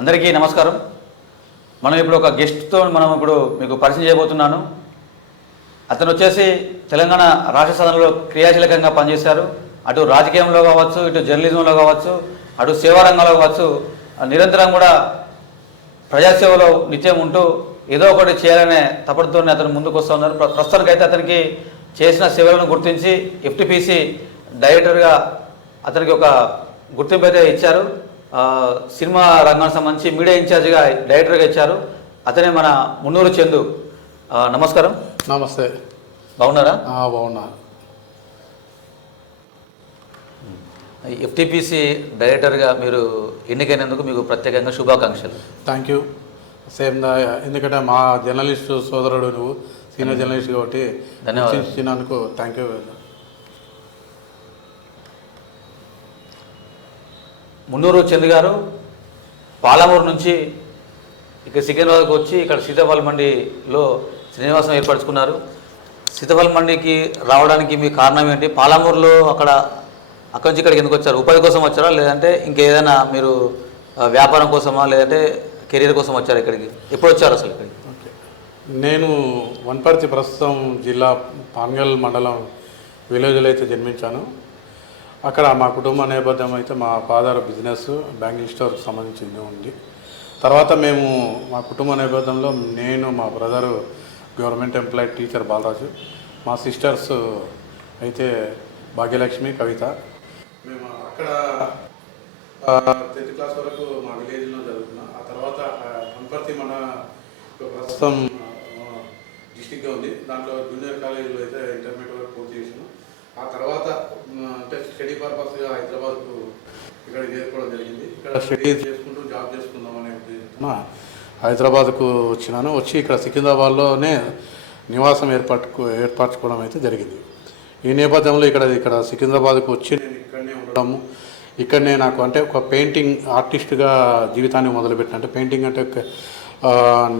అందరికీ నమస్కారం. మనం ఇప్పుడు ఒక గెస్ట్తో ఇప్పుడు మీకు పరిచయం చేయబోతున్నాను. అతను వచ్చేసి తెలంగాణ రాష్ట్ర సదనంలో క్రియాశీలకంగా పనిచేశారు. అటు రాజకీయంలో కావచ్చు, ఇటు జర్నలిజంలో కావచ్చు, అటు సేవా రంగంలో కావచ్చు, నిరంతరం కూడా ప్రజాసేవలో నిత్యం ఉంటూ ఏదో ఒకటి చేయాలనే తపడుతోనే అతను ముందుకు వస్తూ ఉన్నారు. ప్రస్తుతానికైతే అతనికి చేసిన సేవలను గుర్తించి ఎఫ్టీపీసీ డైరెక్టర్గా అతనికి ఒక గుర్తింపు అయితే ఇచ్చారు. సినిమా రంగానికి సంబంధించి మీడియా ఇన్ఛార్జిగా డైరెక్టర్గా ఇచ్చారు. అతనే మన మున్నూరు చందు. నమస్కారం. నమస్తే. బాగున్నారా? బాగున్నా. ఎఫ్టీపీసీ డైరెక్టర్గా మీరు ఎన్నికైనందుకు మీకు ప్రత్యేకంగా శుభాకాంక్షలు. Thank you. సేమ్ ఎందుకంటే మా జర్నలిస్టు సోదరుడు, నువ్వు సీనియర్ జర్నలిస్ట్ కాబట్టి ధన్యవాదాలు. Thank you. మున్నూరు చంద్ గారు పాలమూరు నుంచి ఇక్కడ సికింద్రాబాద్కి వచ్చి ఇక్కడ సీతాఫల మండిలో శ్రీనివాసం ఏర్పరచుకున్నారు. సీతాఫల మండికి రావడానికి మీ కారణం ఏంటి? పాలమూరులో అక్కడి నుంచి ఇక్కడికి ఎందుకు వచ్చారు? ఉపాధి కోసం వచ్చారా, లేదంటే ఇంకేదైనా మీరు వ్యాపారం కోసమా, లేదంటే కెరీర్ కోసం వచ్చారా ఇక్కడికి? ఎప్పుడు వచ్చారు అసలు ఇక్కడికి? నేను వనపర్తి, ప్రస్తుతం జిల్లా పాన్గల్ మండలం విలేజ్లో అయితే జన్మించాను. అక్కడ మా కుటుంబ నేపథ్యం అయితే మా ఫాదర్ బిజినెస్ బ్యాంకింగ్ స్టోర్కి సంబంధించింది ఉంది. తర్వాత మేము మా కుటుంబ నేపథ్యంలో నేను, మా brother government employee teacher Balaraju, మా సిస్టర్స్ అయితే భాగ్యలక్ష్మి, కవిత. మేము అక్కడ 10th క్లాస్ వరకు మా విలేజ్లో చదువుకున్నాం. ఆ తర్వాత వనపర్తి మన ప్రస్తుతం డిస్టిక్గా ఉంది, దాంట్లో జూనియర్ కాలేజీలో అయితే ఇంటర్మీడియట్ వరకు పూర్తి చేసాను. ఆ తర్వాత అంటే స్టడీ పర్పస్గా హైదరాబాద్కు ఇక్కడ చేరుకోవడం జరిగింది. ఇక్కడ స్టడీ చేసుకుంటూ జాబ్ చేసుకుందామనే ఉద్దేశంతో హైదరాబాద్కు వచ్చి ఇక్కడ సికింద్రాబాద్లోనే నివాసం ఏర్పరచుకోవడం అయితే జరిగింది. ఈ నేపథ్యంలో ఇక్కడ సికింద్రాబాద్కు వచ్చి నేను ఇక్కడనే ఉండడము, ఇక్కడనే నాకు అంటే ఒక పెయింటింగ్ ఆర్టిస్ట్గా జీవితాన్ని మొదలుపెట్టిన. అంటే పెయింటింగ్ అంటే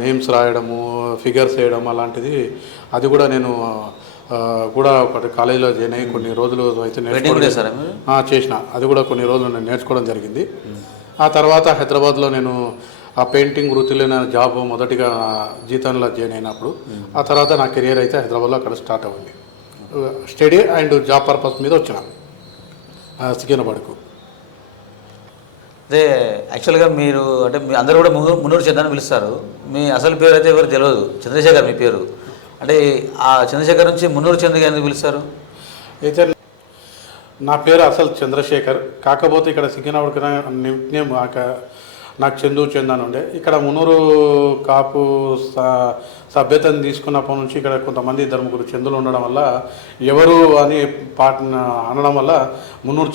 నేమ్స్ రాయడము, ఫిగర్స్ వేయడం అలాంటిది, అది కూడా నేను కూడా ఒకటి కాలేజీలో జాయిన్ అయ్యి కొన్ని రోజులు అయితే చేసిన. అది కూడా కొన్ని రోజులు నేను నేర్చుకోవడం జరిగింది. ఆ తర్వాత హైదరాబాద్లో నేను ఆ పెయింటింగ్ వృత్తిలో నేను జాబ్ మొదటిగా జీతంలో జాయిన్ అయినప్పుడు, ఆ తర్వాత నా కెరియర్ అయితే హైదరాబాద్లో అక్కడ స్టార్ట్ అవ్వండి. స్టడీ అండ్ జాబ్ పర్పస్ మీద వచ్చిన సికింద్రాబాద్కు. అదే యాక్చువల్గా మీరు అంటే మీ అందరూ కూడా మున్నూరు చంద్ అని పిలుస్తారు. మీ అసలు పేరు అయితే ఎవరు తెలియదు, చంద్రశేఖర్ మీ పేరు. అంటే ఆ చంద్రశేఖర్ నుంచి మున్నూరు చంద్గా ఎందుకు పిలుస్తారు? అయితే నా పేరు అసలు చంద్రశేఖర్, కాకపోతే ఇక్కడ సికింద్రాబాద్ నేమ్ నాకు చంద్ అని ఉండే. ఇక్కడ మున్నూరు కాపు సభ్యతను తీసుకున్నప్పటి నుంచి ఇక్కడ కొంతమంది 2-3 చందులు ఉండడం వల్ల ఎవరు అని అనడం వల్ల మున్నూరు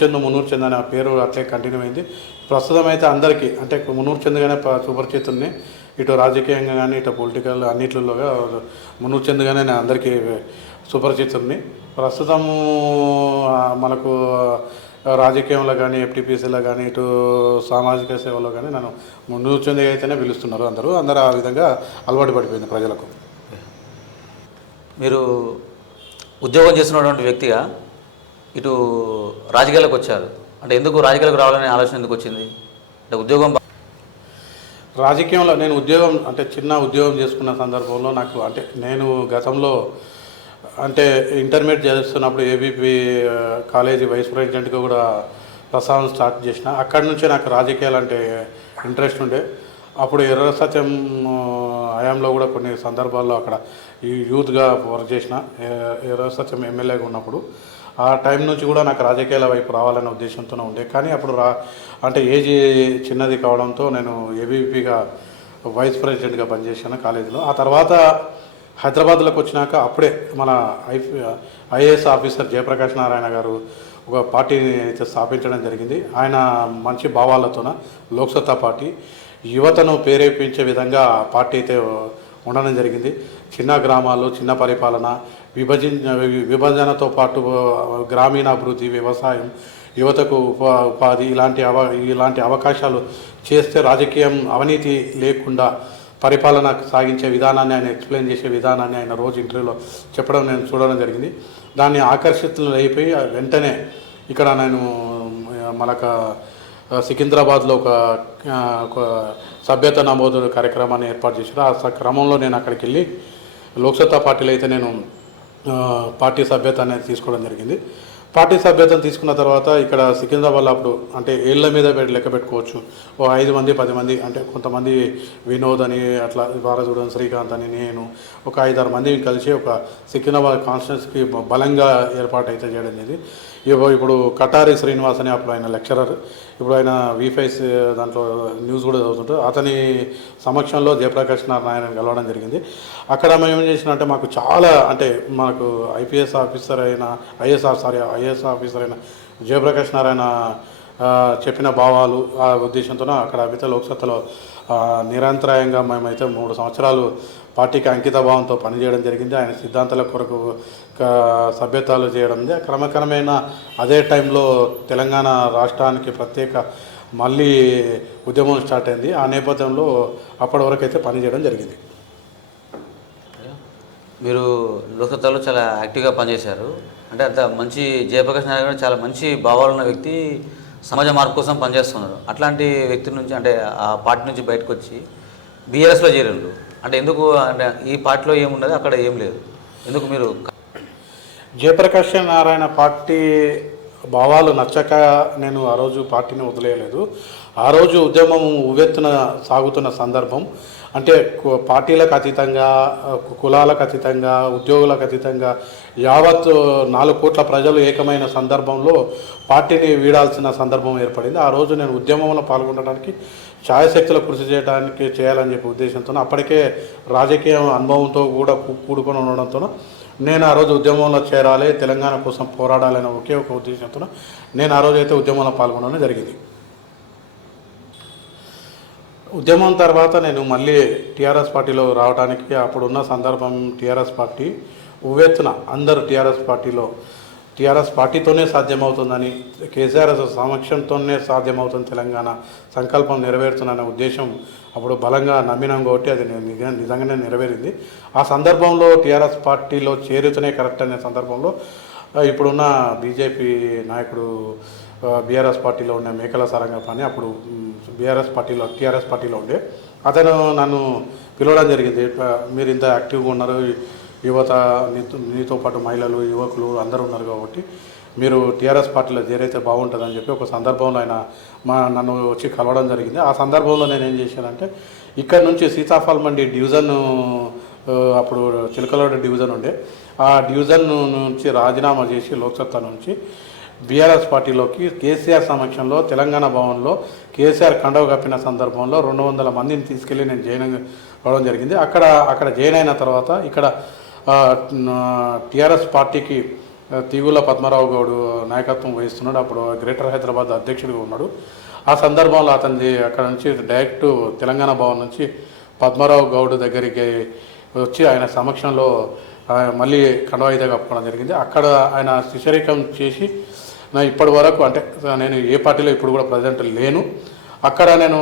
చంద్ అనే పేరు అట్లే కంటిన్యూ అయింది. ప్రస్తుతం అయితే అందరికీ అంటే మున్నూరు చంద్గానే సుపరిచితుల్ని, ఇటు రాజకీయంగా కానీ ఇటు పొలిటికల్ అన్నిట్లలోగా మున్నూరు చంద్గానే నేను అందరికీ సుపరిచితుల్ని. ప్రస్తుతము మనకు రాజకీయంలో కానీ ఎఫ్టీపీసీలో కానీ ఇటు సామాజిక సేవలో కానీ నన్ను మున్నూరు చంద్ అయితేనే పిలుస్తున్నారు అందరూ ఆ విధంగా అలవాటు పడిపోయింది ప్రజలకు. మీరు ఉద్యోగం చేస్తున్నటువంటి వ్యక్తిగా ఇటు రాజకీయాలకు వచ్చారు. అంటే ఎందుకు రాజకీయాలకు రావాలనే ఆలోచన ఎందుకు వచ్చింది? అంటే ఉద్యోగం రాజకీయంలో నేను చిన్న ఉద్యోగం చేసుకున్న సందర్భంలో నాకు అంటే నేను గతంలో అంటే ఇంటర్మీడియట్ చదువుతున్నప్పుడు ఏబీపీ కాలేజీ వైస్ ప్రెసిడెంట్గా కూడా ప్రస్థానం స్టార్ట్ చేసిన. అక్కడి నుంచే నాకు రాజకీయాలు అంటే ఇంట్రెస్ట్ ఉండే. అప్పుడు ఎర్ర సత్యం హయాంలో కూడా కొన్ని సందర్భాల్లో అక్కడ ఈ యూత్గా వర్క్ చేసిన. ఎర్ర సత్యం ఎమ్మెల్యేగా ఉన్నప్పుడు ఆ టైం నుంచి కూడా నాకు రాజకీయాల వైపు రావాలనే ఉద్దేశంతోనే ఉండే. కానీ అప్పుడు అంటే ఏజ్ చిన్నది కావడంతో నేను ఏబీపీగా వైస్ ప్రెసిడెంట్గా పనిచేశాను కాలేజీలో. ఆ తర్వాత హైదరాబాద్లోకి వచ్చినాక అప్పుడే మన ఐఏఎస్ ఆఫీసర్ జయప్రకాష్ నారాయణ గారు ఒక పార్టీని అయితే స్థాపించడం జరిగింది. ఆయన మంచి భావాలతోన లోక్సత్తా పార్టీ యువతను ప్రేరేపించే విధంగా పార్టీ అయితే ఉండడం జరిగింది. చిన్న గ్రామాలు, చిన్న పరిపాలన, విభజనతో పాటు గ్రామీణాభివృద్ధి, వ్యవసాయం, యువతకు ఉపాధి ఇలాంటి అవకాశాలు చేస్తే రాజకీయం అవినీతి లేకుండా పరిపాలన సాగించే విధానాన్ని ఆయన ఎక్స్ప్లెయిన్ చేసే విధానాన్ని ఆయన రోజు ఇంటర్వ్యూలో చెప్పడం నేను చూడడం జరిగింది. దాన్ని ఆకర్షితులు అయిపోయి వెంటనే ఇక్కడ నేను మనకు సికింద్రాబాద్లో ఒక సభ్యత నమోదు కార్యక్రమాన్ని ఏర్పాటు చేశారు. ఆ క్రమంలో నేను అక్కడికి వెళ్ళి లోక్సత్తా పార్టీలో అయితే నేను పార్టీ సభ్యత అనేది తీసుకోవడం జరిగింది. పార్టీ సభ్యతను తీసుకున్న తర్వాత ఇక్కడ సికింద్రాబాద్లో అప్పుడు అంటే ఏళ్ళ మీద లెక్క పెట్టుకోవచ్చు, ఓ 5 మంది 10 మంది, అంటే కొంతమంది వినోద్ అని, అట్లా భారతూడన్ శ్రీకాంత్ అని, నేను ఒక 5-6 మంది కలిసి ఒక సికింద్రాబాద్ కాన్స్టిట్యూన్సీకి బలంగా ఏర్పాటు అయితే చేయడం జరిగింది. ఇప్పుడు కటారి శ్రీనివాస్ అని అప్పుడు ఆయన లెక్చరర్, ఇప్పుడు ఆయన V5 దాంట్లో న్యూస్ కూడా చదువుతుంటారు. అతని సమక్షంలో జయప్రకాష్ నారాయణ కలవడం జరిగింది. అక్కడ మేము ఏం చేసినంటే మాకు చాలా అంటే మనకు ఐఏఎస్ ఆఫీసర్ అయిన జయప్రకాష్ నారాయణ చెప్పిన భావాలు ఆ ఉద్దేశంతో అక్కడ అయితే లోక్సత్తలో నిరంతరాయంగా మేమైతే 3 సంవత్సరాలు పార్టీకి అంకిత భావంతో పనిచేయడం జరిగింది. ఆయన సిద్ధాంతాల కొరకు సభ్యతాలు చేయడం. క్రమక్రమేణ అదే టైంలో తెలంగాణ రాష్ట్రానికి ప్రత్యేక మళ్ళీ ఉద్యమం స్టార్ట్ అయింది. ఆ నేపథ్యంలో అప్పటి వరకు అయితే పనిచేయడం జరిగింది. మీరు లోక్సత్తాలో చాలా యాక్టివ్గా పనిచేశారు. అంటే అంత మంచి జయప్రకాష్ నారాయణ గారు చాలా మంచి భావాలు ఉన్న వ్యక్తి, సమాజ మార్పు కోసం పనిచేస్తున్నారు. అట్లాంటి వ్యక్తి నుంచి అంటే ఆ పార్టీ నుంచి బయటకు వచ్చి బీఆర్ఎస్లో చేరిండ్రు. అంటే ఎందుకు, అంటే ఈ పార్టీలో ఏమున్నది అక్కడ ఏం లేదు, ఎందుకు మీరు? జయప్రకాష్ నారాయణ పార్టీ భావాలు నచ్చక నేను ఆ రోజు పార్టీని వదిలేయలేదు. ఆ రోజు ఉద్యమం ఉవ్వెత్తున సాగుతున్న సందర్భం, అంటే పార్టీలకు అతీతంగా, కులాలకు అతీతంగా, ఉద్యోగులకు అతీతంగా యావత్ 4 కోట్ల ప్రజలు ఏకమైన సందర్భంలో పార్టీని వీడాల్సిన సందర్భం ఏర్పడింది. ఆ రోజు నేను ఉద్యమంలో పాల్గొనడానికి ఛాయశక్తుల కృషి చేయాలని చెప్పే ఉద్దేశంతో, అప్పటికే రాజకీయ అనుభవంతో కూడా కూడుకొని ఉండడంతో నేను ఆ రోజు ఉద్యమంలో చేరాలి, తెలంగాణ కోసం పోరాడాలనే ఒకే ఒక ఉద్దేశంతో నేను ఆ రోజు అయితే ఉద్యమంలో పాల్గొనడం జరిగింది. ఉద్యమం తర్వాత నేను మళ్ళీ టీఆర్ఎస్ పార్టీలో రావడానికి అప్పుడున్న సందర్భం, టీఆర్ఎస్ పార్టీ ఉవ్వెత్తున అందరూ టీఆర్ఎస్ పార్టీతోనే సాధ్యమవుతుందని, కేసీఆర్ సమక్షంతోనే సాధ్యమవుతుంది, తెలంగాణ సంకల్పం నెరవేరుతుందనే ఉద్దేశం అప్పుడు బలంగా నమ్మినాం కాబట్టి అది నిజంగానే నెరవేరింది. ఆ సందర్భంలో టీఆర్ఎస్ పార్టీలో చేరుతూనే కరెక్ట్ అనే సందర్భంలో ఇప్పుడున్న బీజేపీ నాయకుడు బీఆర్ఎస్ పార్టీలో ఉండే మేకల సారంగపాణి అప్పుడు టీఆర్ఎస్ పార్టీలో ఉండే అతను నన్ను పిలవడం జరిగింది. మీరు ఇంత యాక్టివ్గా ఉన్నారు, యువత నీతో పాటు మహిళలు, యువకులు అందరూ ఉన్నారు కాబట్టి మీరు టీఆర్ఎస్ పార్టీలో చేరైతే బాగుంటుందని చెప్పి ఒక సందర్భంలో ఆయన నన్ను వచ్చి కలవడం జరిగింది. ఆ సందర్భంలో నేను ఏం చేశానంటే ఇక్కడ నుంచి సీతాఫల్ మండి డివిజన్, అప్పుడు చిలకలూరు డివిజన్ ఉండే, ఆ డివిజన్ నుంచి రాజీనామా చేసి లోక్సత్తా నుంచి బీఆర్ఎస్ పార్టీలోకి కేసీఆర్ సమక్షంలో తెలంగాణ భవన్లో కేసీఆర్ కండవ కప్పిన సందర్భంలో 200 మందిని తీసుకెళ్ళి నేను జాయిన్ అవ్వడం జరిగింది. అక్కడ జాయిన్ అయిన తర్వాత ఇక్కడ టీఆర్ఎస్ పార్టీకి తీగుల పద్మరావు గౌడ్ నాయకత్వం వహిస్తున్నాడు. అప్పుడు గ్రేటర్ హైదరాబాద్ అధ్యక్షుడిగా ఉన్నాడు. ఆ సందర్భంలో అతనిది అక్కడ నుంచి డైరెక్ట్ తెలంగాణ భవన్ నుంచి పద్మరావు గౌడ్ దగ్గరికి వచ్చి ఆయన సమక్షంలో మళ్ళీ కండవాయిదా కప్పుకోవడం జరిగింది. అక్కడ ఆయన శిష్యరికం చేసి ఇప్పటి వరకు, అంటే నేను ఏ పార్టీలో ఇప్పుడు కూడా ప్రజెంట్ లేను, అక్కడ నేను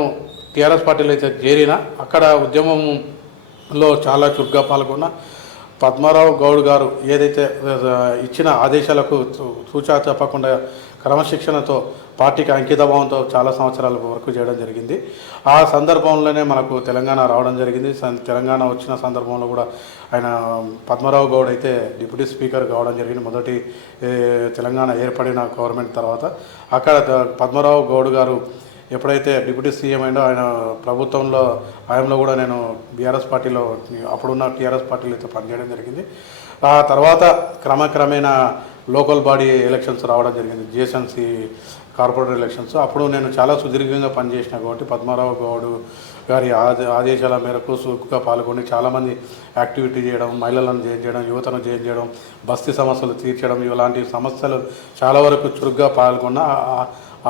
టీఆర్ఎస్ పార్టీలో అయితే చేరిన, అక్కడ ఉద్యమంలో చాలా చురుగ్గా పాల్గొన్న. పద్మారావు గౌడ్ గారు ఏదైతే ఇచ్చిన ఆదేశాలకు సూచన తప్పకుండా క్రమశిక్షణతో పార్టీకి అంకితభావంతో చాలా సంవత్సరాల వరకు చేయడం జరిగింది. ఆ సందర్భంలోనే మనకు తెలంగాణ రావడం జరిగింది. తెలంగాణ వచ్చిన సందర్భంలో కూడా ఆయన పద్మారావు గౌడ్ అయితే డిప్యూటీ స్పీకర్ కావడం జరిగింది మొదటి తెలంగాణ ఏర్పడిన గవర్నమెంట్ తర్వాత. అక్కడ పద్మారావు గౌడ్ గారు ఎప్పుడైతే డిప్యూటీ సీఎం అయిందో ఆయన ప్రభుత్వంలో ఆయనలో కూడా నేను బీఆర్ఎస్ పార్టీలో, అప్పుడున్న టీఆర్ఎస్ పార్టీలో అయితే పనిచేయడం జరిగింది. ఆ తర్వాత క్రమక్రమేణా లోకల్ బాడీ ఎలక్షన్స్ రావడం జరిగింది, జిహెచ్ఎంసీ కార్పొరేటర్ ఎలక్షన్స్. అప్పుడు నేను చాలా సుదీర్ఘంగా పనిచేసిన కాబట్టి పద్మారావు గౌడ్ గారి ఆదేశాల మేరకు చురుకుగా పాల్గొని చాలామంది యాక్టివిటీ చేయడం, మహిళలను జాయిన్ చేయడం, యువతను జాయిన్ చేయడం, బస్తీ సమస్యలు తీర్చడం, ఇలాంటి సమస్యలు చాలా వరకు చురుగ్గా పాల్గొన్న.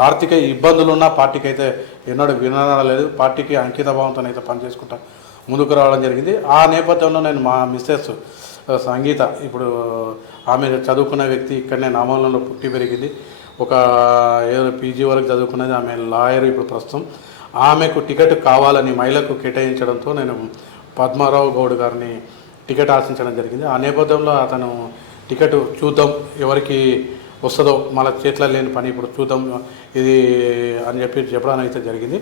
ఆర్థిక ఇబ్బందులున్న పార్టీకి అయితే ఎన్నడూ వినలేదు, పార్టీకి అంకిత భావంతో అయితే పనిచేసుకుంటా ముందుకు రావడం జరిగింది. ఆ నేపథ్యంలో నేను మా మిస్సెస్ సంగీత, ఇప్పుడు ఆమె చదువుకున్న వ్యక్తి, ఇక్కడనే నామూలంలో పుట్టి పెరిగింది, ఒక ఏదో పీజీ వరకు చదువుకున్నది, ఆమె లాయర్ ఇప్పుడు ప్రస్తుతం. ఆమెకు టికెట్ కావాలని మహిళకు కేటాయించడంతో నేను పద్మారావు గౌడ్ గారిని టికెట్ ఆశించడం జరిగింది. ఆ నేపథ్యంలో అతను టికెట్ చూద్దాం ఎవరికి వస్తుందో మన చేతిలో లేని పని ఇప్పుడు చూద్దాం ఇది అని చెప్పడం అయితే జరిగింది.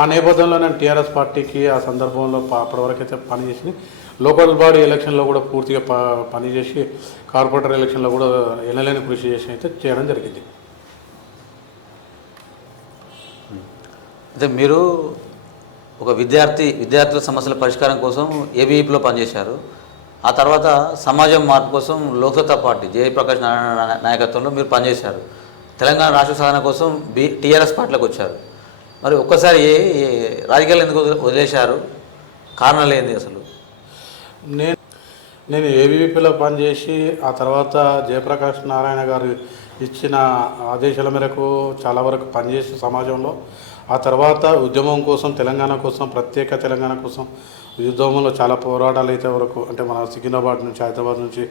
ఆ నేపథ్యంలో నేను టీఆర్ఎస్ పార్టీకి ఆ సందర్భంలో అప్పటివరకు అయితే పనిచేసి లోకల్ బాడీ ఎలక్షన్లో కూడా పూర్తిగా పనిచేసి కార్పొరేటర్ ఎలక్షన్లో కూడా ఎనలేని కృషి చేసి అయితే చేయడం జరిగింది. అయితే మీరు ఒక విద్యార్థుల సమస్యల పరిష్కారం కోసం ఏబీవీపీలో పనిచేశారు. ఆ తర్వాత సమాజం మార్పు కోసం లోక్సత్తా పార్టీ జయప్రకాష్ నారాయణ నాయకత్వంలో మీరు పనిచేశారు. తెలంగాణ రాష్ట్ర సాధన కోసం టీఆర్ఎస్ పార్టీలోకి వచ్చారు. మరి ఒక్కసారి రాజకీయాలు ఎందుకు వదిలేశారు? కారణాలు ఏంది అసలు? నేను ఏబీవీపీలో పనిచేసి ఆ తర్వాత జయప్రకాష్ నారాయణ గారు ఇచ్చిన ఆదేశాల మేరకు చాలా వరకు పనిచేసి సమాజంలో ఆ తర్వాత ఉద్యమం కోసం తెలంగాణ కోసం ప్రత్యేక తెలంగాణ కోసం ఉద్యమంలో చాలా పోరాటాలు అయితే వరకు అంటే మన సికింద్రాబాద్ నుంచి హైదరాబాద్ నుంచి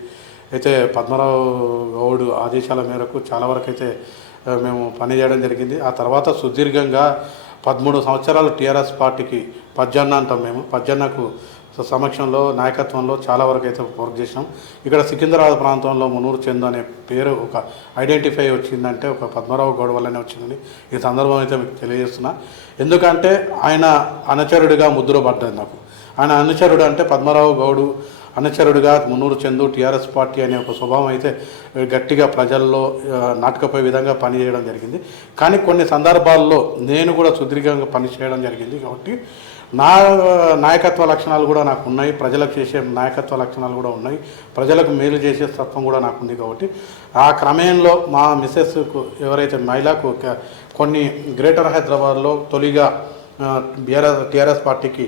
అయితే పద్మరావు గౌడ్ ఆదేశాల మేరకు చాలా వరకు అయితే మేము పనిచేయడం జరిగింది. ఆ తర్వాత సుదీర్ఘంగా 13 సంవత్సరాలు టీఆర్ఎస్ పార్టీకి పజ్జన్న అంటాం మేము. పజ్జన్నకు సమక్షంలో నాయకత్వంలో చాలా వరకు అయితే వర్క్ చేసినాం. ఇక్కడ సికింద్రాబాద్ ప్రాంతంలో మునూరు చందు అనే పేరు ఒక ఐడెంటిఫై వచ్చిందంటే ఒక పద్మరావు గౌడ్ వల్లనే వచ్చిందని ఈ సందర్భం అయితే మీకు తెలియజేస్తున్నా. ఎందుకంటే ఆయన అనుచరుడిగా ముద్ర పడ్డది నాకు. ఆయన అనుచరుడు అంటే పద్మరావు గౌడు అనుచరుడిగా మునూరు చందు టీఆర్ఎస్ పార్టీ అనే ఒక స్వభావం అయితే గట్టిగా ప్రజల్లో నాటుకపోయే విధంగా పనిచేయడం జరిగింది. కానీ కొన్ని సందర్భాల్లో నేను కూడా సుదీర్ఘంగా పనిచేయడం జరిగింది. కాబట్టి నా నాయకత్వ లక్షణాలు కూడా నాకు ఉన్నాయి, ప్రజలకు చేసే నాయకత్వ లక్షణాలు కూడా ఉన్నాయి, ప్రజలకు మేలు చేసే తత్వం కూడా నాకు ఉంది. కాబట్టి ఆ క్రమేణలో మా మిసెస్కు ఎవరైతే మహిళకు కొన్ని గ్రేటర్ హైదరాబాద్లో తొలిగా టీఆర్ఎస్ పార్టీకి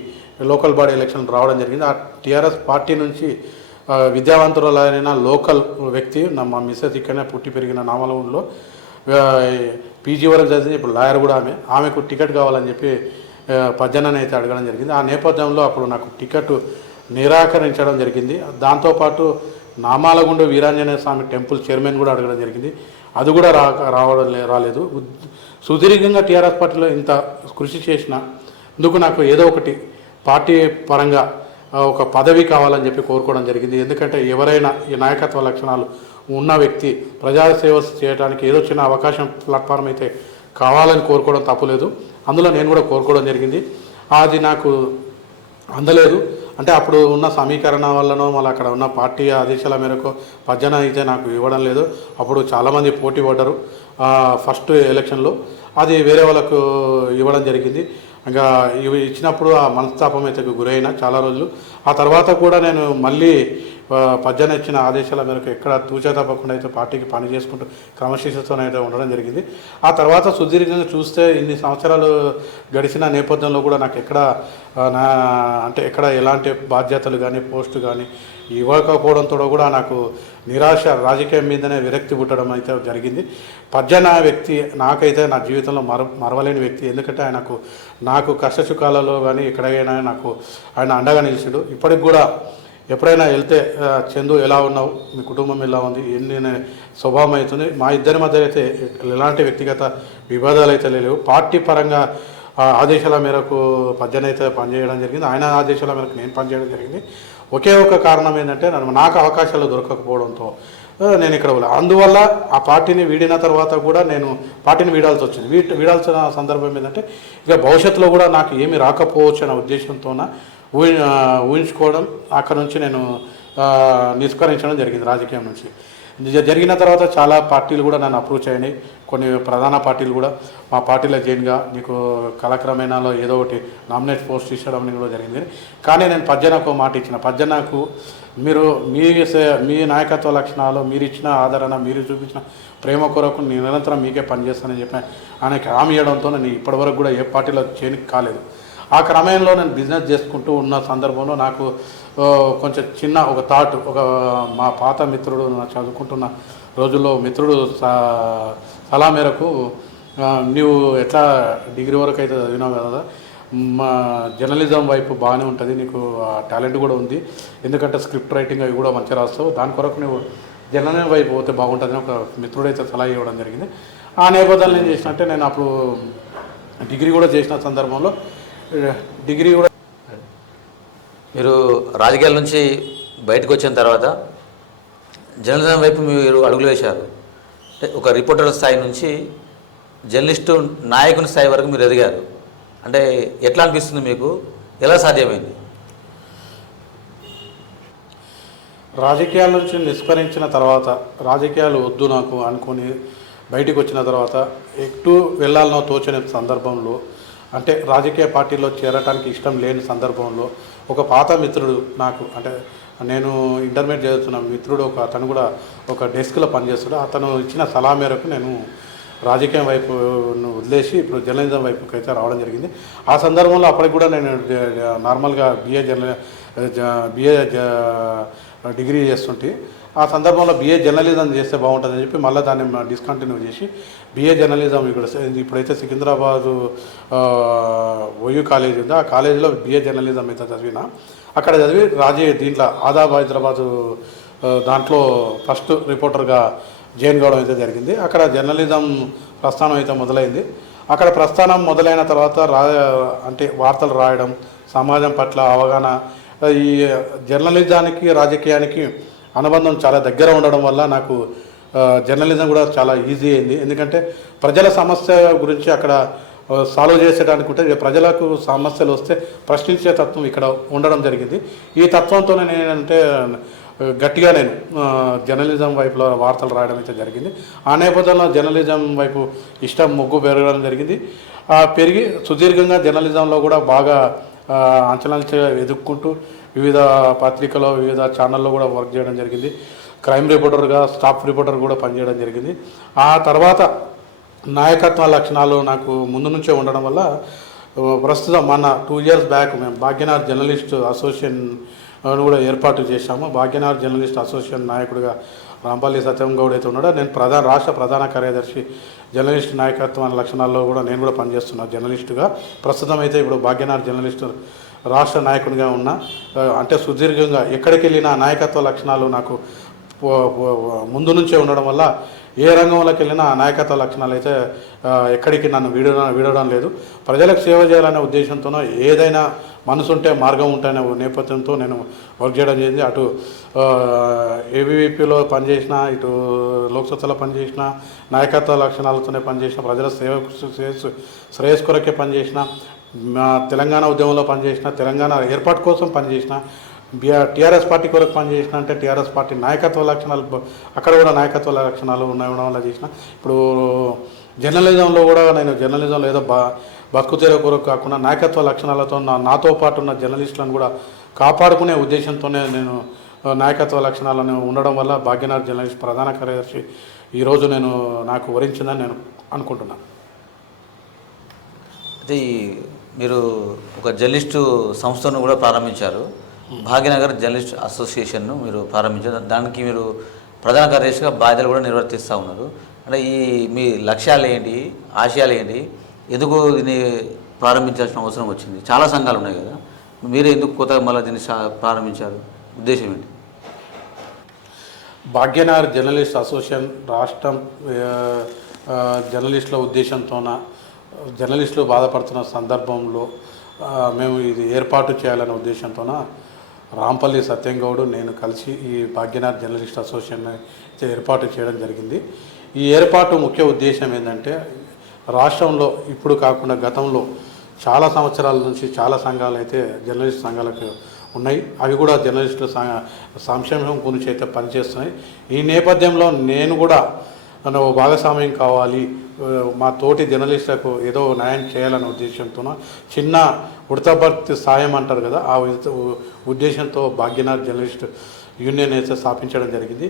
లోకల్ బాడీ ఎలక్షన్ రావడం జరిగింది. ఆ టీఆర్ఎస్ పార్టీ నుంచి విద్యావంతులైన లోకల్ వ్యక్తి మా మిసెస్ ఇక్కడనే పుట్టి పెరిగిన నామలూరులో పీజీ వరకు చదివింది, ఇప్పుడు లాయర్ కూడా ఆమెకు టికెట్ కావాలని చెప్పి పజ్జన్నని అయితే అడగడం జరిగింది. ఆ నేపథ్యంలో అప్పుడు నాకు టికెట్ నిరాకరించడం జరిగింది. దాంతోపాటు నామాలగుండు వీరాంజనేయ స్వామి టెంపుల్ చైర్మన్ కూడా అడగడం జరిగింది. అది కూడా రాలేదు. సుదీర్ఘంగా టీఆర్ఎస్ పార్టీలో ఇంత కృషి చేసిన అందుకు నాకు ఏదో ఒకటి పార్టీ పరంగా ఒక పదవి కావాలని చెప్పి కోరుకోవడం జరిగింది. ఎందుకంటే ఎవరైనా ఈ నాయకత్వ లక్షణాలు ఉన్న వ్యక్తి ప్రజాసేవ చేయడానికి ఏదో చిన్న అవకాశం ప్లాట్ఫామ్ అయితే కావాలని కోరుకోవడం తప్పులేదు. అందులో నేను కూడా కోరుకోవడం జరిగింది. అది నాకు అందలేదు. అంటే అప్పుడు ఉన్న సమీకరణ వల్లనో మళ్ళీ అక్కడ ఉన్న పార్టీ ఆదేశాల మేరకు పజ్జన అయితే నాకు ఇవ్వడం లేదు. అప్పుడు చాలామంది పోటీ పడ్డారు ఫస్ట్ ఎలక్షన్లో, అది వేరే వాళ్ళకు ఇవ్వడం జరిగింది. ఇంకా ఇవి ఇచ్చినప్పుడు ఆ మనస్తాపం అయితే గురైన చాలా రోజులు. ఆ తర్వాత కూడా నేను మళ్ళీ పజ్జన ఇచ్చిన ఆదేశాల మేరకు ఎక్కడ తూచా తప్పకుండా అయితే పార్టీకి పని చేసుకుంటూ క్రమశిక్షణతో అయితే ఉండడం జరిగింది. ఆ తర్వాత సుదీర్ఘంగా చూస్తే ఇన్ని సంవత్సరాలు గడిచిన నేపథ్యంలో కూడా నాకు ఎక్కడ ఎలాంటి బాధ్యతలు కానీ పోస్టు కానీ ఇవ్వకపోవడంతో కూడా నాకు నిరాశ, రాజకీయం మీదనే విరక్తి పుట్టడం అయితే జరిగింది. పజ్జన వ్యక్తి నాకైతే నా జీవితంలో మరవలేని వ్యక్తి. ఎందుకంటే నాకు కష్టసుఖాలలో కానీ ఎక్కడైనా నాకు ఆయన అండగా నిలిచాడు. ఇప్పటికి కూడా ఎప్పుడైనా వెళ్తే చందు ఎలా ఉన్నావు, మీ కుటుంబం ఎలా ఉంది, ఎన్ని స్వభావం అవుతుంది, మా ఇద్దరి మధ్య అయితే ఎలాంటి వ్యక్తిగత వివాదాలు అయితే లేవు. పార్టీ పరంగా ఆదేశాల మేరకు పజ్జన అయితే పనిచేయడం జరిగింది. ఆయన ఆదేశాల మేరకు నేను పనిచేయడం జరిగింది. ఒకే ఒక కారణం ఏంటంటే నాకు అవకాశాలు దొరకకపోవడంతో నేను ఇక్కడ అందువల్ల ఆ పార్టీని వీడిన తర్వాత కూడా నేను పార్టీని వీడాల్సి వచ్చింది. వీడాల్సిన సందర్భం ఏంటంటే ఇక భవిష్యత్తులో కూడా నాకు ఏమీ రాకపోవచ్చు అనే ఉద్దేశంతోన ఊహించుకోవడం అక్కడ నుంచి నేను నిష్కరించడం జరిగింది రాజకీయం నుంచి. జరిగిన తర్వాత చాలా పార్టీలు కూడా నన్ను అప్రోచ్ అయినాయి. కొన్ని ప్రధాన పార్టీలు కూడా మా పార్టీలో జైన్గా నీకు కాలక్రమేణాలో ఏదో ఒకటి నామినేట్ పోస్ట్ ఇచ్చడం కూడా జరిగింది. కానీ నేను పజ్జనకు మాట ఇచ్చిన, పజ్జనకు మీరు మీ నాయకత్వ లక్షణాలు, మీరు ఇచ్చిన ఆదరణ, మీరు చూపించిన ప్రేమ కొరకు నేను నిరంతరం మీకే పనిచేస్తానని చెప్పి ఆయనకి హామీ ఇవ్వడంతో నేను ఇప్పటివరకు కూడా ఏ పార్టీలో చేయనికి కాలేదు. ఆ క్రమంలో నేను బిజినెస్ చేసుకుంటూ ఉన్న సందర్భంలో నాకు కొంచెం చిన్న ఒక థాట్, మా పాత మిత్రుడు నా చదువుకుంటున్న రోజుల్లో మిత్రుడు సలహా మేరకు నీవు ఎట్లా డిగ్రీ వరకు అయితే చదివినావు కదా, మా జర్నలిజం వైపు బాగానే ఉంటుంది, నీకు టాలెంట్ కూడా ఉంది, ఎందుకంటే స్క్రిప్ట్ రైటింగ్ అవి కూడా మంచిగా రాస్తావు, దాని కొరకు నువ్వు జర్నలిజం వైపు పోతే బాగుంటుందని ఒక మిత్రుడైతే సలహా ఇవ్వడం జరిగింది. ఆ నేపథ్యంలో ఏం చేసినట్టే నేను అప్పుడు డిగ్రీ కూడా చేసిన సందర్భంలో మీరు రాజకీయాల నుంచి బయటకు వచ్చిన తర్వాత జర్నలిజం వైపు మీరు అడుగులు వేశారు. ఒక రిపోర్టర్ స్థాయి నుంచి జర్నలిస్టు నాయకుని స్థాయి వరకు మీరు ఎదిగారు. అంటే ఎట్లా అనిపిస్తుంది మీకు, ఎలా సాధ్యమైంది? రాజకీయాల నుంచి నిష్కరించిన తర్వాత, రాజకీయాలు వద్దు నాకు అనుకొని బయటికి వచ్చిన తర్వాత ఎటు వెళ్ళాలనో తోచని సందర్భంలో, అంటే రాజకీయ పార్టీలో చేరటానికి ఇష్టం లేని సందర్భంలో ఒక పాత మిత్రుడు నాకు, అంటే నేను ఇంటర్మీడియట్ చదువుతున్న మిత్రుడు అతను కూడా ఒక డెస్క్లో పనిచేస్తాడు. అతను ఇచ్చిన సలహా మేరకు నేను రాజకీయం వైపు వదిలేసి ఇప్పుడు జర్నలిజం వైపుకి అయితే రావడం జరిగింది. ఆ సందర్భంలో అప్పటికి కూడా నేను నార్మల్గా బిఏ డిగ్రీ చేస్తుంటే, ఆ సందర్భంలో బిఏ జర్నలిజం చేస్తే బాగుంటుందని చెప్పి మళ్ళీ దాన్ని డిస్కంటిన్యూ చేసి బిఏ జర్నలిజం ఇప్పుడైతే సికింద్రాబాదు ఓయూ కాలేజ్ ఉందో ఆ కాలేజీలో బిఏ జర్నలిజం అయితే చదివిన. అక్కడ చదివి దీంట్లో ఆదాబ్ హైదరాబాదు దాంట్లో ఫస్ట్ రిపోర్టర్గా జాయిన్ కావడం అయితే జరిగింది. అక్కడ జర్నలిజం ప్రస్థానం అయితే మొదలైంది. అక్కడ ప్రస్థానం మొదలైన తర్వాత అంటే వార్తలు రాయడం, సమాజం పట్ల అవగాహన, ఈ జర్నలిజానికి రాజకీయానికి అనుబంధం చాలా దగ్గర ఉండడం వల్ల నాకు జర్నలిజం కూడా చాలా ఈజీ అయింది. ఎందుకంటే ప్రజల సమస్య గురించి అక్కడ సాల్వ్ చేసేటానికి ఉంటే ప్రజలకు సమస్యలు వస్తే ప్రశ్నించే తత్వం ఇక్కడ ఉండడం జరిగింది. ఈ తత్వంతో నేనంటే గట్టిగా నేను జర్నలిజం వైపులో వార్తలు రాయడం అయితే జరిగింది. ఆ నేపథ్యంలో జర్నలిజం వైపు ఇష్టం, మొగ్గు పెరగడం జరిగింది. పెరిగి సుదీర్ఘంగా జర్నలిజంలో కూడా బాగా అంచనాలు ఎదుర్కొంటూ వివిధ పత్రికలో వివిధ ఛానల్లో కూడా వర్క్ చేయడం జరిగింది. క్రైమ్ రిపోర్టర్గా, స్టాఫ్ రిపోర్టర్ కూడా పనిచేయడం జరిగింది. ఆ తర్వాత నాయకత్వ లక్షణాలు నాకు ముందు నుంచే ఉండడం వల్ల ప్రస్తుతం మన 2 years బ్యాక్ మేము భాగ్యనగర్ జర్నలిస్ట్ అసోసియేషన్ కూడా ఏర్పాటు చేశాము. భాగ్యనగర్ జర్నలిస్ట్ అసోసియేషన్ నాయకుడిగా రాంపల్లి సత్యం గౌడ్ అయితే ఉన్నాడో, నేను రాష్ట్ర ప్రధాన కార్యదర్శి జర్నలిస్ట్ నాయకత్వ లక్షణాల్లో కూడా నేను కూడా పనిచేస్తున్నాను జర్నలిస్టుగా. ప్రస్తుతం అయితే ఇప్పుడు భాగ్యనగర్ జర్నలిస్టు రాష్ట్ర నాయకుడిగా ఉన్నా. అంటే సుదీర్ఘంగా ఎక్కడికి వెళ్ళినా నాయకత్వ లక్షణాలు నాకు ముందు నుంచే ఉండడం వల్ల ఏ రంగంలోకి వెళ్ళినా ఆ నాయకత్వ లక్షణాలు అయితే ఎక్కడికి నన్ను వీడడం లేదు. ప్రజలకు సేవ చేయాలనే ఉద్దేశంతోనో, ఏదైనా మనసుంటే మార్గం ఉంటేనే నేపథ్యంతో నేను వర్క్ చేయడం జరిగింది. అటు ఏబీవీపీలో పనిచేసిన, ఇటు లోక్సభలో పనిచేసిన, నాయకత్వ లక్షణాలతోనే పనిచేసిన, ప్రజల శ్రేయస్ కొరకే పనిచేసిన, తెలంగాణ ఉద్యమంలో పనిచేసిన, తెలంగాణ ఏర్పాటు కోసం పనిచేసిన, టీఆర్ఎస్ పార్టీ కొరకు పనిచేసిన, అంటే టీఆర్ఎస్ పార్టీ నాయకత్వ లక్షణాలు అక్కడ కూడా నాయకత్వ లక్షణాలు ఉండడం వల్ల చేసిన. ఇప్పుడు జర్నలిజంలో కూడా నేను జర్నలిజంలో ఏదో బతుకుతెర కొరకు కాకుండా నాయకత్వ లక్షణాలతో నాతో పాటు ఉన్న జర్నలిస్టులను కూడా కాపాడుకునే ఉద్దేశంతోనే నేను నాయకత్వ లక్షణాలను ఉండడం వల్ల భాగ్యనగర్ జర్నలిస్ట్ ప్రధాన కార్యదర్శి ఈరోజు నాకు వరించిందని నేను అనుకుంటున్నాను. అయితే మీరు ఒక జర్నలిస్టు సంస్థను కూడా ప్రారంభించారు, భాగ్యనగర్ జర్నలిస్ట్ అసోసియేషన్ను మీరు ప్రారంభించారు. దానికి మీరు ప్రధాన కార్యదర్శిగా బాధ్యతలు కూడా నిర్వర్తిస్తూ ఉన్నారు. అంటే మీ లక్ష్యాలు ఏంటి, ఆశయాలు ఏంటి, ఎందుకు దీన్ని ప్రారంభించాల్సిన అవసరం వచ్చింది? చాలా సంఘాలు ఉన్నాయి కదా, మీరు ఎందుకు కొత్తగా మళ్ళీ దీన్ని ప్రారంభించారు? ఉద్దేశం ఏంటి? భాగ్యనగర్ జర్నలిస్ట్ అసోసియేషన్ రాష్ట్రం జర్నలిస్టుల ఉద్దేశంతోన జర్నలిస్టులు బాధపడుతున్న సందర్భంలో మేము ఇది ఏర్పాటు చేయాలనే ఉద్దేశంతోన రాంపల్లి సత్యం గౌడ్ నేను కలిసి ఈ భాగ్యనగర్ జర్నలిస్ట్ అసోసియేషన్ ఏర్పాటు చేయడం జరిగింది. ఈ ఏర్పాటు ముఖ్య ఉద్దేశం ఏంటంటే, రాష్ట్రంలో ఇప్పుడు కాకుండా గతంలో చాలా సంవత్సరాల నుంచి చాలా సంఘాలు అయితే జర్నలిస్ట్ సంఘాలకు ఉన్నాయి. అవి కూడా జర్నలిస్టుల సంక్షేమం గురించి అయితే పనిచేస్తున్నాయి. ఈ నేపథ్యంలో నేను కూడా భాగస్వామ్యం కావాలి, మా తోటి జర్నలిస్టులకు ఏదో న్యాయం చేయాలనే ఉద్దేశంతో చిన్న ఉడతభర్తి సాయం అంటారు కదా, ఆ ఉద్దేశంతో భాగ్యనగర్ జర్నలిస్ట్ యూనియన్ అయితే స్థాపించడం జరిగింది.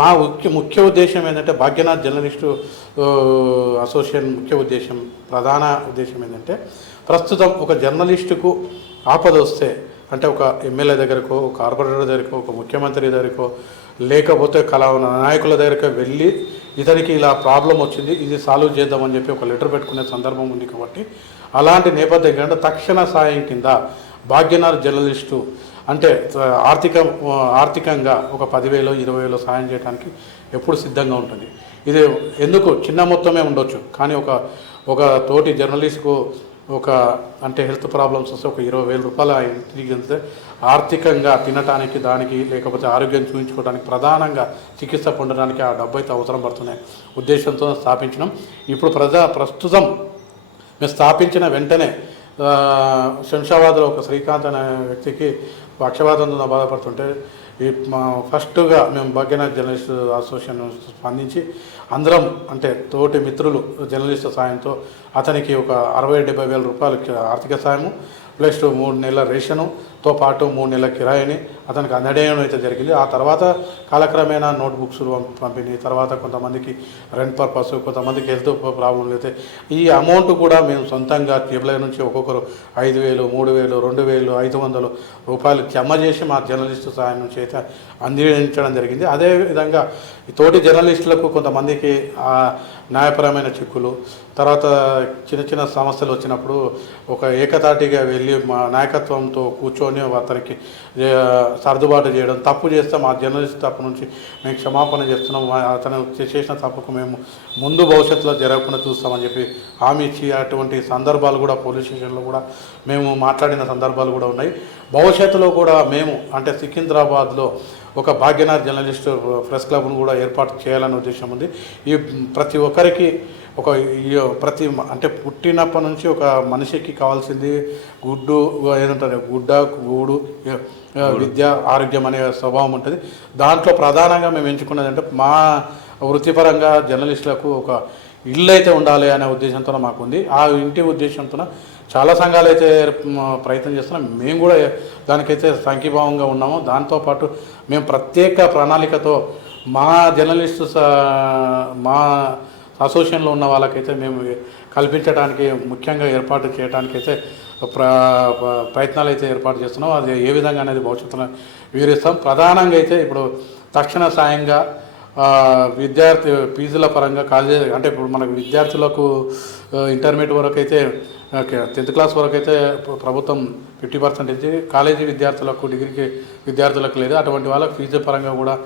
మా ముఖ్య ఉద్దేశం ఏంటంటే, భాగ్యనగర్ జర్నలిస్టు అసోసియేషన్ ముఖ్య ఉద్దేశం, ప్రధాన ఉద్దేశం ఏంటంటే, ప్రస్తుతం ఒక జర్నలిస్టుకు ఆపద వస్తే, అంటే ఒక ఎమ్మెల్యే దగ్గరకో, ఒక కార్పొరేటర్ దగ్గరకో, ఒక ముఖ్యమంత్రి దగ్గరకో, లేకపోతే నాయకుల దగ్గరకు వెళ్ళి ఇతనికి ఇలా ప్రాబ్లం వచ్చింది, ఇది సాల్వ్ చేద్దామని చెప్పి ఒక లెటర్ పెట్టుకునే సందర్భం ఉంది. కాబట్టి అలాంటి నేపథ్యం కంటే తక్షణ సాయం కింద భాగ్యనగర్ జర్నలిస్టు అంటే ఆర్థికంగా ఒక 10,000 20,000 సాయం చేయడానికి ఎప్పుడు సిద్ధంగా ఉంటుంది. ఇది ఎందుకు చిన్న మొత్తమే ఉండొచ్చు, కానీ ఒక తోటి జర్నలిస్టుకు ఒక అంటే హెల్త్ ప్రాబ్లమ్స్ వస్తే ఒక 20,000 రూపాయలు ఆ ఇంటికి వెళ్తే ఆర్థికంగా తినటానికి దానికి లేకపోతే ఆరోగ్యం చూపించుకోవడానికి ప్రధానంగా చికిత్స పొందడానికి ఆ డబ్బు అయితే అవసరం పడుతున్న ఉద్దేశంతో స్థాపించినాం. ఇప్పుడు ప్రస్తుతం మేము స్థాపించిన వెంటనే శంషాబాద్లో ఒక శ్రీకాంత్ అనే వ్యక్తికి పక్షవాతంతో బాధపడుతుంటే ఫస్ట్గా మేము భాగ్యనాథ్ జర్నలిస్ట్ అసోసియేషన్ స్పందించి అందరం అంటే తోటి మిత్రులు జర్నలిస్టు సాయంతో అతనికి ఒక 60-70 వేల రూపాయలు ఆర్థిక సాయము ప్లస్ 3 నెలల రేషనుతో పాటు 3 నెలల కిరాయిని అతనికి అందజేయడం అయితే జరిగింది. ఆ తర్వాత కాలక్రమేణా నోట్బుక్స్ పంపిణీ, తర్వాత కొంతమందికి రెంట్ పర్పస్, కొంతమందికి హెల్త్ ప్రాబ్లం అయితే ఈ అమౌంట్ కూడా మేము సొంతంగా టేబుల్ నుంచి ఒక్కొక్కరు 5,000, 3,000, 2,000, 500 రూపాయలు జమ చేసి మా జర్నలిస్టు సాయం నుంచి అయితే అందించడం జరిగింది. అదేవిధంగా తోటి జర్నలిస్టులకు కొంతమందికి న్యాయపరమైన చిక్కులు, తర్వాత చిన్న చిన్న సమస్యలు వచ్చినప్పుడు ఒక ఏకతాటిగా వెళ్ళి మా నాయకత్వంతో కూర్చొని అతనికి సర్దుబాటు చేయడం, తప్పు చేస్తే మా జర్నలిస్ట్ తప్పు నుంచి మేము క్షమాపణ చేస్తున్నాం, అతను చేసిన తప్పుకు మేము ముందు భవిష్యత్తులో జరగకుండా చూస్తామని చెప్పి హామీ ఇచ్చి అటువంటి సందర్భాలు కూడా పోలీస్ స్టేషన్లో కూడా మేము మాట్లాడిన సందర్భాలు కూడా ఉన్నాయి. భవిష్యత్తులో కూడా మేము అంటే సికింద్రాబాద్లో ఒక భాగ్యనాథ్ జర్నలిస్టు ప్రెస్ క్లబ్ను కూడా ఏర్పాటు చేయాలనే ఉద్దేశం ఉంది. ఈ ప్రతి ఒక్కరికి ఒక ప్రతి అంటే పుట్టినప్పటి నుంచి ఒక మనిషికి కావాల్సింది గుడ్డు ఏదంటారు గుడ్డ గూడు విద్య ఆరోగ్యం అనే స్వభావం ఉంటుంది. దాంట్లో ప్రధానంగా మేము ఎంచుకున్నది అంటే మా వృత్తిపరంగా జర్నలిస్టులకు ఒక ఇల్లు అయితే ఉండాలి అనే ఉద్దేశంతో మాకుంది. ఆ ఇంటి ఉద్దేశంతో చాలా సంఘాలు అయితే ప్రయత్నం చేస్తున్నాం. మేము కూడా దానికైతే సంఘీభావంగా ఉన్నాము. దాంతోపాటు మేము ప్రత్యేక ప్రణాళికతో మా జర్నలిస్టు మా అసోసియేషన్లో ఉన్న వాళ్ళకైతే మేము కల్పించడానికి ముఖ్యంగా ఏర్పాటు చేయడానికైతే ప్రయత్నాలు అయితే ఏర్పాటు చేస్తున్నాం. అది ఏ విధంగా అనేది భవిష్యత్తులో వివరిస్తాం. ప్రధానంగా అయితే ఇప్పుడు తక్షణ సాయంగా విద్యార్థి ఫీజుల పరంగా కాలేజీ అంటే ఇప్పుడు మనకు విద్యార్థులకు ఇంటర్మీడియట్ వరకు అయితే 10th క్లాస్ వరకు అయితే ప్రభుత్వం 50% ఇచ్చి కాలేజీ విద్యార్థులకు డిగ్రీకి విద్యార్థులకు లేదు. అటువంటి వాళ్ళకు ఫీజు పరంగా కూడా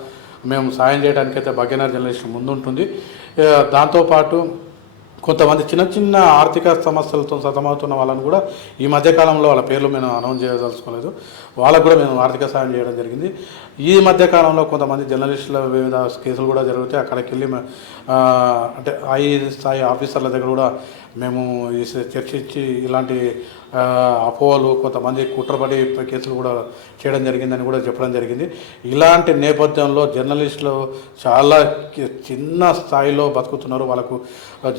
మేము సాయం చేయడానికైతే భాగ్యనగర్ జర్నలిస్ట్ ముందుంటుంది. దాంతోపాటు కొంతమంది చిన్న చిన్న ఆర్థిక సమస్యలతో సతమవుతున్న వాళ్ళని కూడా ఈ మధ్యకాలంలో వాళ్ళ పేర్లు మేము అనౌన్స్ చేయదలుచుకోలేదు, వాళ్ళకు కూడా మేము ఆర్థిక సాయం చేయడం జరిగింది. ఈ మధ్యకాలంలో కొంతమంది జర్నలిస్టుల వివిధ కేసులు కూడా జరుగుతాయి. అక్కడికి వెళ్ళి అంటే హై స్థాయి ఆఫీసర్ల దగ్గర కూడా మేము చర్చించి ఇలాంటి అపోహలు కొంతమంది కుట్రపడి కేసులు కూడా చేయడం జరిగిందని కూడా చెప్పడం జరిగింది. ఇలాంటి నేపథ్యంలో జర్నలిస్టులు చాలా చిన్న స్థాయిలో బతుకుతున్నారు. వాళ్ళకు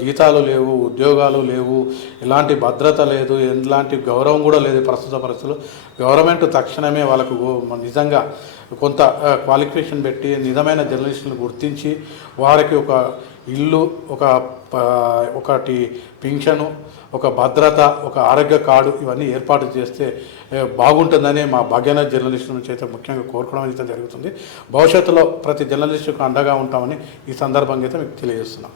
జీతాలు లేవు, ఉద్యోగాలు లేవు, ఎలాంటి భద్రత లేదు, ఎలాంటి గౌరవం కూడా లేదు. ప్రస్తుత పరిస్థితులు గవర్నమెంట్ తక్షణమే వాళ్ళకు నిజంగా కొంత క్వాలిఫికేషన్ పెట్టి నిజమైన జర్నలిస్టులను గుర్తించి వారికి ఒక ఇల్లు, ఒకటి పింఛను, ఒక భద్రత, ఒక ఆరోగ్య కార్డు ఇవన్నీ ఏర్పాటు చేస్తే బాగుంటుందని మా భాగ్యనగర్ జర్నలిస్టు నుంచి అయితే ముఖ్యంగా కోరుకోవడం అయితే జరుగుతుంది. భవిష్యత్తులో ప్రతి జర్నలిస్టుకు అండగా ఉంటామని ఈ సందర్భంగా అయితే మీకు తెలియజేస్తున్నాం.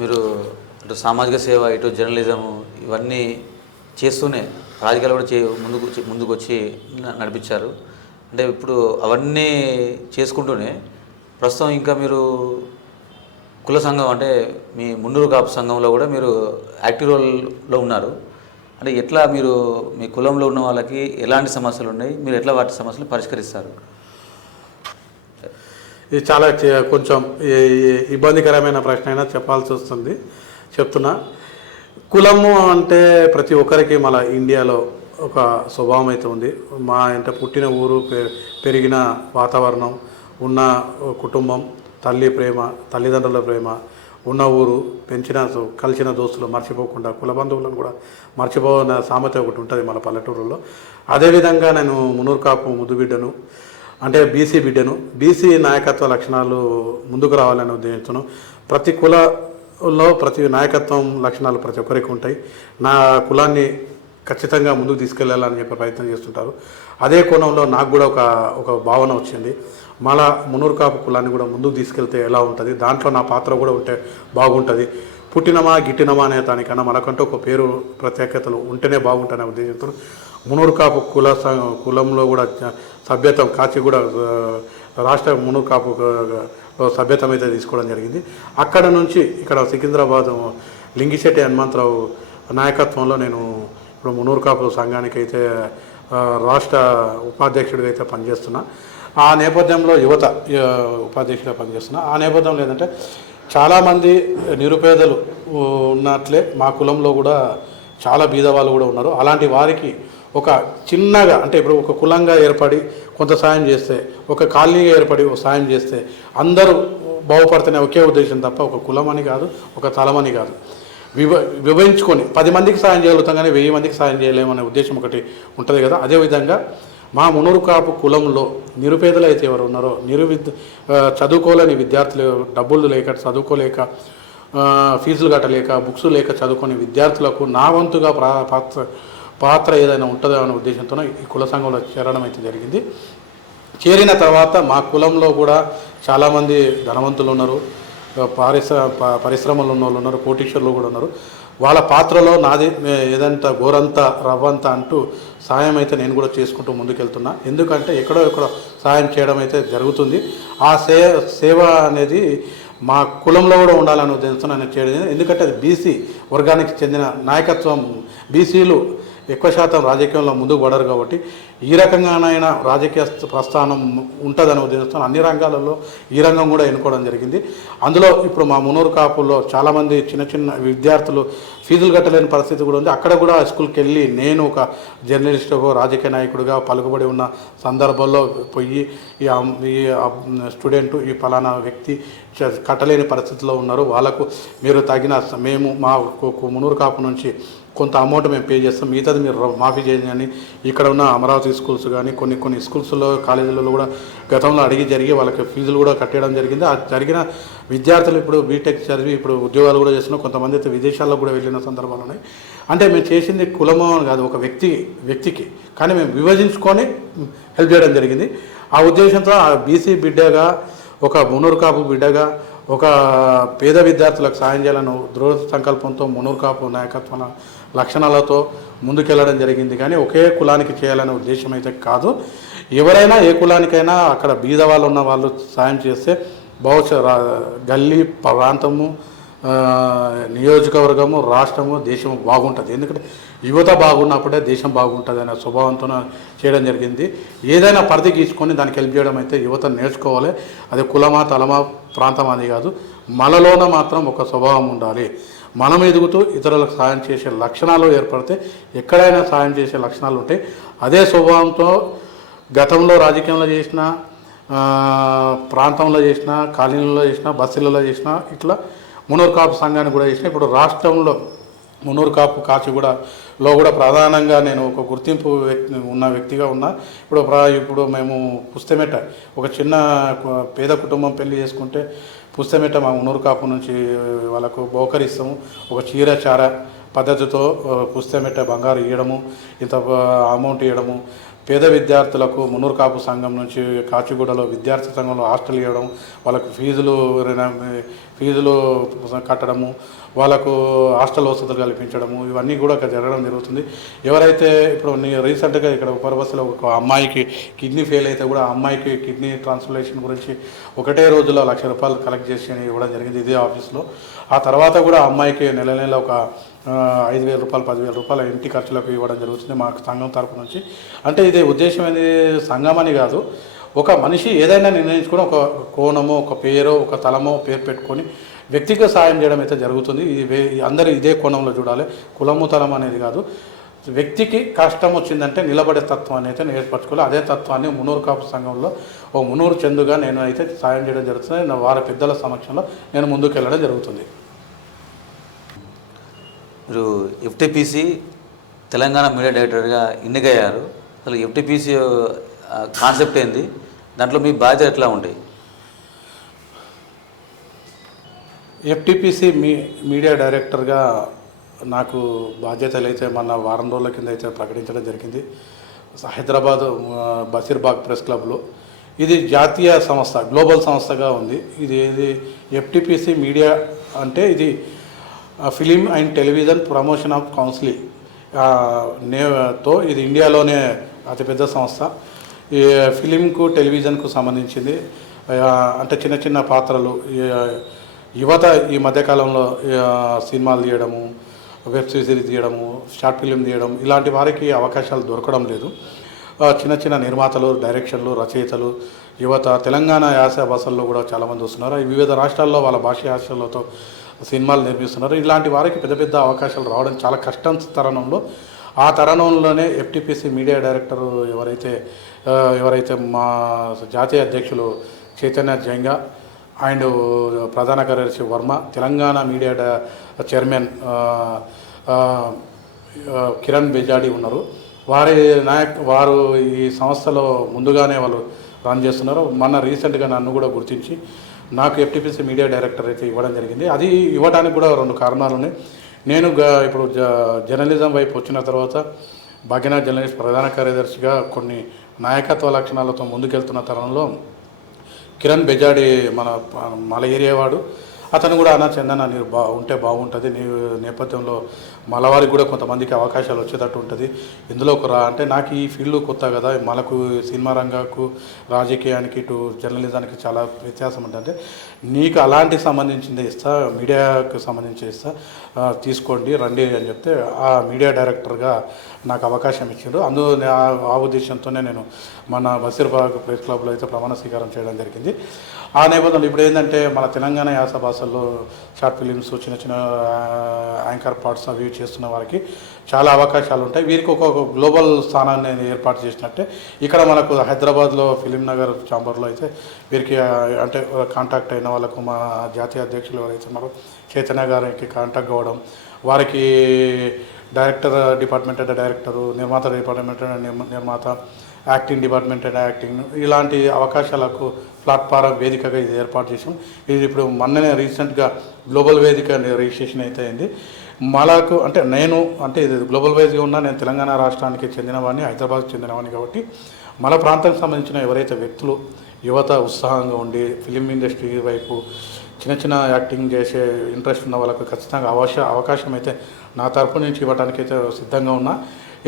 మీరు ఇటు సామాజిక సేవ, ఇటు జర్నలిజం ఇవన్నీ చేస్తూనే రాజకీయాలు కూడా ముందుకు వచ్చి నడిపించారు. అంటే ఇప్పుడు అవన్నీ చేసుకుంటూనే ప్రస్తుతం ఇంకా మీరు కుల సంఘం అంటే మీ మున్నూరు కాపు సంఘంలో కూడా మీరు యాక్టివ్ రోల్లో ఉన్నారు. అంటే ఎట్లా మీరు మీ కులంలో ఉన్న వాళ్ళకి ఎలాంటి సమస్యలు ఉన్నాయి, మీరు ఎట్లా వాటి సమస్యలు పరిష్కరిస్తారు? ఇది చాలా కొంచెం ఇబ్బందికరమైన ప్రశ్న అయినా చెప్పాల్సి వస్తుంది, చెప్తున్నా. కులము అంటే ప్రతి ఒక్కరికి మన ఇండియాలో ఒక స్వభావం అయితే ఉంది. మా అంటే పుట్టిన ఊరు, పెరిగిన వాతావరణం, ఉన్న కుటుంబం, తల్లి ప్రేమ, తల్లిదండ్రుల ప్రేమ, ఉన్న ఊరు, కలిసిన దోస్తులు మర్చిపోకుండా కుల బంధువులను కూడా మర్చిపోయిన సామెత ఒకటి ఉంటుంది మన పల్లెటూరులో. అదేవిధంగా నేను మున్నూరు కాపు ముద్దు బిడ్డను, అంటే బీసీ బిడ్డను. బీసీ నాయకత్వ లక్షణాలు ముందుకు రావాలని ఉద్దేశించను. ప్రతి కులంలో ప్రతి నాయకత్వం లక్షణాలు ప్రతి ఒక్కరికి ఉంటాయి. నా కులాన్ని ఖచ్చితంగా ముందుకు తీసుకెళ్లాలని చెప్పి ప్రయత్నం చేస్తుంటారు. అదే కోణంలో నాకు కూడా ఒక భావన వచ్చింది. మళ్ళా మున్నూరు కాపు కులాన్ని కూడా ముందుకు తీసుకెళ్తే ఎలా ఉంటుంది, దాంట్లో నా పాత్ర కూడా ఉంటే బాగుంటుంది. పుట్టినమా గిట్టినమా అనే దానికన్నా మనకంటూ ఒక పేరు ప్రత్యేకతలు ఉంటేనే బాగుంటుందనే ఉద్దేశంతో మున్నూరు కాపు కులంలో కూడా సభ్యత్వం కాచిగూడ రాష్ట్ర మున్నూరు కాపు సభ్యత్వం అయితే తీసుకోవడం జరిగింది. అక్కడ నుంచి ఇక్కడ సికింద్రాబాద్ లింగిశెట్టి హనుమంతరావు నాయకత్వంలో నేను ఇప్పుడు మునూరు కాపు సంఘానికి అయితే రాష్ట్ర ఉపాధ్యక్షుడిగా అయితే పనిచేస్తున్నా. ఆ నేపథ్యంలో యువత ఉపాధ్యక్షుడిగా పనిచేస్తున్నా. ఆ నేపథ్యంలో ఏంటంటే చాలామంది నిరుపేదలు ఉన్నట్లే మా కులంలో కూడా చాలా బీదవాళ్ళు కూడా ఉన్నారు. అలాంటి వారికి ఒక చిన్నగా అంటే ఇప్పుడు ఒక కులంగా ఏర్పడి కొంత సాయం చేస్తే, ఒక కాలనీగా ఏర్పడి ఒక సాయం చేస్తే అందరూ బాగుపడుతున్న ఒకే ఉద్దేశం తప్ప ఒక కులమని కాదు, ఒక తలమని కాదు. విభజించుకొని 10 మందికి సాయం చేయగలుగుతాం కానీ 1000 మందికి సాయం చేయలేమనే ఉద్దేశం ఒకటి ఉంటుంది కదా. అదేవిధంగా మా మునూరు కాపు కులంలో నిరుపేదలు అయితే ఎవరు ఉన్నారో చదువుకోలేని విద్యార్థులు, డబ్బులు లేక చదువుకోలేక, ఫీజులు కట్టలేక, బుక్స్ లేక చదువుకునే విద్యార్థులకు నా వంతుగా పాత్ర ఏదైనా ఉంటుందో అనే ఉద్దేశంతో ఈ కుల సంఘంలో చేరడం అయితే జరిగింది. చేరిన తర్వాత మా కులంలో కూడా చాలామంది ధనవంతులు ఉన్నారు, పరిశ్రమలు ఉన్న వాళ్ళు ఉన్నారు, కోటీశ్వరులు కూడా ఉన్నారు. వాళ్ళ పాత్రలో నాది ఏదంతా గోరంతా రవ్వంతా అంటూ సాయం అయితే నేను కూడా చేసుకుంటూ ముందుకెళ్తున్నా. ఎందుకంటే ఎక్కడో సాయం చేయడం అయితే జరుగుతుంది. ఆ సేవ అనేది మా కులంలో కూడా ఉండాలని ఉద్దేశంతో నేను చేయడం. ఎందుకంటే అది బీసీ వర్గానికి చెందిన నాయకత్వం. బీసీలు ఎక్కువ శాతం రాజకీయంలో ముందుకు పడరు కాబట్టి ఈ రకంగానైనా రాజకీయ ప్రస్థానం ఉంటుందని ఉద్దేశంతో అన్ని రంగాలలో ఈ రంగం కూడా ఎన్నుకోవడం జరిగింది. అందులో ఇప్పుడు మా మునూరు కాపుల్లో చాలామంది చిన్న విద్యార్థులు ఫీజులు కట్టలేని పరిస్థితి కూడా ఉంది. అక్కడ కూడా స్కూల్కి వెళ్ళి నేను ఒక జర్నలిస్టుగా, రాజకీయ నాయకుడిగా పలుకుబడి ఉన్న సందర్భంలో పోయి ఈ స్టూడెంట్ ఈ ఫలానా వ్యక్తి కట్టలేని పరిస్థితిలో ఉన్నారు, వాళ్ళకు మీరు మేము మా మునూరు కాపు నుంచి కొంత అమౌంట్ మేము పే చేస్తాం, మిగతాది మీరు మాఫీ చేయండి అని ఇక్కడ ఉన్న అమరావతి స్కూల్స్ కానీ కొన్ని స్కూల్స్లో, కాలేజీలలో కూడా గతంలో జరిగి వాళ్ళకి ఫీజులు కూడా కట్టడం జరిగింది. ఆ జరిగిన విద్యార్థులు ఇప్పుడు బీటెక్ చదివి ఇప్పుడు ఉద్యోగాలు కూడా చేస్తున్నారు. కొంతమంది అయితే విదేశాల్లో కూడా వెళ్ళిన సందర్భాలు ఉన్నాయి. అంటే మేము చేసింది కులమో కాదు, ఒక వ్యక్తికి కానీ మేము విభజించుకొని హెల్ప్ చేయడం జరిగింది. ఆ ఉద్దేశంతో ఆ బీసీ బిడ్డగా, ఒక మునూరు కాపు బిడ్డగా, ఒక పేద విద్యార్థులకు సాయం చేయాలని దృఢ సంకల్పంతో మునూరు కాపు నాయకత్వ లక్షణాలతో ముందుకెళ్ళడం జరిగింది. కానీ ఒకే కులానికి చేయాలనే ఉద్దేశం అయితే కాదు. ఎవరైనా ఏ కులానికైనా అక్కడ బీద వాళ్ళు ఉన్న వాళ్ళు సాయం చేస్తే గల్లీ, ప్రాంతము, నియోజకవర్గము, రాష్ట్రము, దేశము బాగుంటుంది. ఎందుకంటే యువత బాగున్నప్పుడే దేశం బాగుంటుంది అనే స్వభావంతో చేయడం జరిగింది. ఏదైనా పరిధి గీసుకొని దానికి హెల్ప్ చేయడం అయితే యువత నేర్చుకోవాలి. అది కులమా, తలమా, ప్రాంతం అని కాదు, మనలోన మాత్రం ఒక స్వభావం ఉండాలి. మనం ఎదుగుతూ ఇతరులకు సాయం చేసే లక్షణాలు ఏర్పడితే ఎక్కడైనా సాయం చేసే లక్షణాలు ఉంటాయి. అదే స్వభావంతో గతంలో రాజకీయంలో చేసిన, ప్రాంతంలో చేసిన, కాలనీలలో చేసిన, బస్సులలో చేసిన, ఇట్లా మునూరు కాపు సంఘాన్ని కూడా చేసిన. ఇప్పుడు రాష్ట్రంలో మునూరు కాపు కాచిగూడలో కూడా ప్రధానంగా నేను ఒక గుర్తింపు ఉన్న వ్యక్తిగా ఉన్నా. ఇప్పుడు మేము పుస్తమెట, ఒక చిన్న పేద కుటుంబం పెళ్లి చేసుకుంటే పుస్తమెట మా మునూరు కాపు నుంచి వాళ్ళకు బహుకరిస్తాము. ఒక చీర పద్ధతితో పుస్తమెట బంగారు ఇవ్వడము, ఇంత అమౌంట్ ఇవ్వడము. పేద విద్యార్థులకు మునూరు కాపు సంఘం నుంచి కాచిగూడలో విద్యార్థి సంఘంలో హాస్టల్ ఇవ్వడం, వాళ్ళకు ఫీజులు కట్టడము, వాళ్ళకు హాస్టల్ వసతులు కల్పించడము, ఇవన్నీ కూడా జరగడం జరుగుతుంది. ఎవరైతే ఇప్పుడు రీసెంట్గా ఇక్కడ ఉపరబస్సులో ఒక అమ్మాయికి కిడ్నీ ఫెయిల్ అయితే కూడా ఆ అమ్మాయికి కిడ్నీ ట్రాన్స్ప్లాంటేషన్ గురించి ఒకటే రోజులో ₹1,00,000 కలెక్ట్ చేసి ఇవ్వడం జరిగింది ఇదే ఆఫీస్లో. ఆ తర్వాత కూడా ఆ అమ్మాయికి నెల ఒక ₹5,000, ₹10,000 ఇంటి ఖర్చులకు ఇవ్వడం జరుగుతుంది మా సంఘం తరపు నుంచి. అంటే ఇది ఉద్దేశం అనేది సంఘం అని కాదు, ఒక మనిషి ఏదైనా నిర్ణయించుకొని ఒక కోణమో, ఒక పేరో, ఒక తలమో పేరు పెట్టుకొని వ్యక్తిగత సాయం చేయడం అయితే జరుగుతుంది. ఇది అందరూ ఇదే కోణంలో చూడాలి, కులము తలం అనేది కాదు. వ్యక్తికి కష్టం వచ్చిందంటే నిలబడే తత్వాన్ని అయితే నేర్పరచుకోవాలి. అదే తత్వాన్ని మునూరు కాపు సంఘంలో ఓ మునూరు చందుగా నేను అయితే సాయం చేయడం జరుగుతుంది. వారి పెద్దల సమక్షంలో నేను ముందుకు వెళ్ళడం జరుగుతుంది. మీరు ఎఫ్టీపీసీ తెలంగాణ మీడియా డైరెక్టర్గా ఎన్నికయ్యారు. అసలు ఎఫ్టీపీసీ కాన్సెప్ట్ ఏంది, దాంట్లో మీ బాధ్యత ఎట్లా ఉంటాయి? ఎఫ్టీపీసీ మీడియా డైరెక్టర్గా నాకు బాధ్యతలు అయితే మొన్న వారం రోజుల కింద అయితే ప్రకటించడం జరిగింది హైదరాబాద్ బషీర్బాగ్ ప్రెస్ క్లబ్లో. ఇది జాతీయ సంస్థ, గ్లోబల్ సంస్థగా ఉంది. ఇది ఎఫ్టీపీసీ మీడియా అంటే ఇది film and television promotion of council తో ఇది ఇండియాలోనే అతిపెద్ద సంస్థ. ఈ ఫిలింకు, టెలివిజన్కు సంబంధించింది. అంటే చిన్న పాత్రలు యువత ఈ మధ్యకాలంలో సినిమాలు తీయడము, వెబ్ సిరీస్ తీయడము, షార్ట్ ఫిలిం తీయడం ఇలాంటి వారికి అవకాశాలు దొరకడం లేదు. చిన్న చిన్న నిర్మాతలు, డైరెక్షన్లు, రచయితలు, యువత తెలంగాణ యాస భాషల్లో కూడా చాలామంది వస్తున్నారు. వివిధ రాష్ట్రాల్లో వాళ్ళ భాష యాసలతో సినిమాలు నిర్మిస్తున్నారు. ఇలాంటి వారికి పెద్ద పెద్ద అవకాశాలు రావడం చాలా కష్టం తరుణంలో, ఆ తరుణంలోనే ఎఫ్టీపీసీ మీడియా డైరెక్టర్ ఎవరైతే మా జాతీయ అధ్యక్షులు చైతన్య జంగా అండ్ ప్రధాన కార్యదర్శి వర్మ, తెలంగాణ మీడియా చైర్మన్ కిరణ్ బెజాడి ఉన్నారు. వారు ఈ సంస్థలో ముందుగానే వాళ్ళు రన్ చేస్తున్నారు. మొన్న రీసెంట్గా నన్ను కూడా గుర్తించి నాకు ఎఫ్టీపీసీ మీడియా డైరెక్టర్ అయితే ఇవ్వడం జరిగింది. అది ఇవ్వడానికి కూడా 2 కారణాలు ఉన్నాయి. నేను ఇప్పుడు జర్నలిజం వైపు వచ్చిన తర్వాత భాగ్యనాథ్ జర్నలిస్ట్ ప్రధాన కార్యదర్శిగా కొన్ని నాయకత్వ లక్షణాలతో ముందుకెళ్తున్న తరుణంలో కిరణ్ బెజాడి మన ఏరియా వాడు, అతను కూడా అన్న చందన నీరు ఉంటే బాగుంటుంది, నీ నేపథ్యంలో మలవారికి కూడా కొంతమందికి అవకాశాలు వచ్చేటట్టు ఉంటుంది, ఇందులోకి రా అంటే, నాకు ఈ ఫీల్డ్ కొత్త కదా, మనకు సినిమా రంగకు రాజకీయానికి ఇటు జర్నలిజానికి చాలా వ్యత్యాసం ఉంటుంది, నీకు అలాంటి సంబంధించింది ఇస్తా, మీడియాకు సంబంధించి ఇస్తా, తీసుకోండి రండి అని చెప్తే ఆ మీడియా డైరెక్టర్గా నాకు అవకాశం ఇచ్చాడు. ఆ ఉద్దేశంతోనే నేను మన బషీర్బాగ్ ప్రెస్ క్లబ్లో అయితే ప్రమాణ స్వీకారం చేయడం జరిగింది. ఆ నేపథ్యంలో ఇప్పుడు ఏంటంటే మన తెలంగాణ యాస భాషల్లో షార్ట్ ఫిలిమ్స్, చిన్న చిన్న యాంకర్ పార్ట్స్ అవి చేస్తున్న వారికి చాలా అవకాశాలు ఉంటాయి. వీరికి ఒక గ్లోబల్ స్థానాన్ని ఏర్పాటు చేసినట్టే ఇక్కడ మనకు హైదరాబాద్లో ఫిలిం నగర్ ఛాంబర్లో అయితే వీరికి అంటే కాంటాక్ట్ అయిన వాళ్ళకు మా జాతీయ అధ్యక్షులు ఎవరైతే ఉన్నారో చైతన్య గారికి కాంటాక్ట్ అవ్వడం, వారికి డైరెక్టర్ డిపార్ట్మెంట్ అంటే డైరెక్టరు, నిర్మాత డిపార్ట్మెంట్ అంటే నిర్మాత, యాక్టింగ్ డిపార్ట్మెంట్ అండ్ యాక్టింగ్, ఇలాంటి అవకాశాలకు ప్లాట్ఫారం వేదికగా ఇది ఏర్పాటు చేసాం. ఇది ఇప్పుడు మొన్ననే రీసెంట్గా గ్లోబల్ వేదిక రిజిస్ట్రేషన్ అయితే అయింది. మనకు అంటే ఇది గ్లోబల్ వైజ్గా ఉన్నా, నేను తెలంగాణ రాష్ట్రానికి చెందినవాడిని, హైదరాబాద్కి చెందినవాడిని కాబట్టి మన ప్రాంతానికి సంబంధించిన ఎవరైతే వ్యక్తులు యువత ఉత్సాహంగా ఉండి ఫిలిం ఇండస్ట్రీ వైపు చిన్న చిన్న యాక్టింగ్ చేసే ఇంట్రెస్ట్ ఉన్న వాళ్ళకు ఖచ్చితంగా అవకాశం అయితే నా తరపు నుంచి ఇవ్వడానికి అయితే సిద్ధంగా ఉన్నా.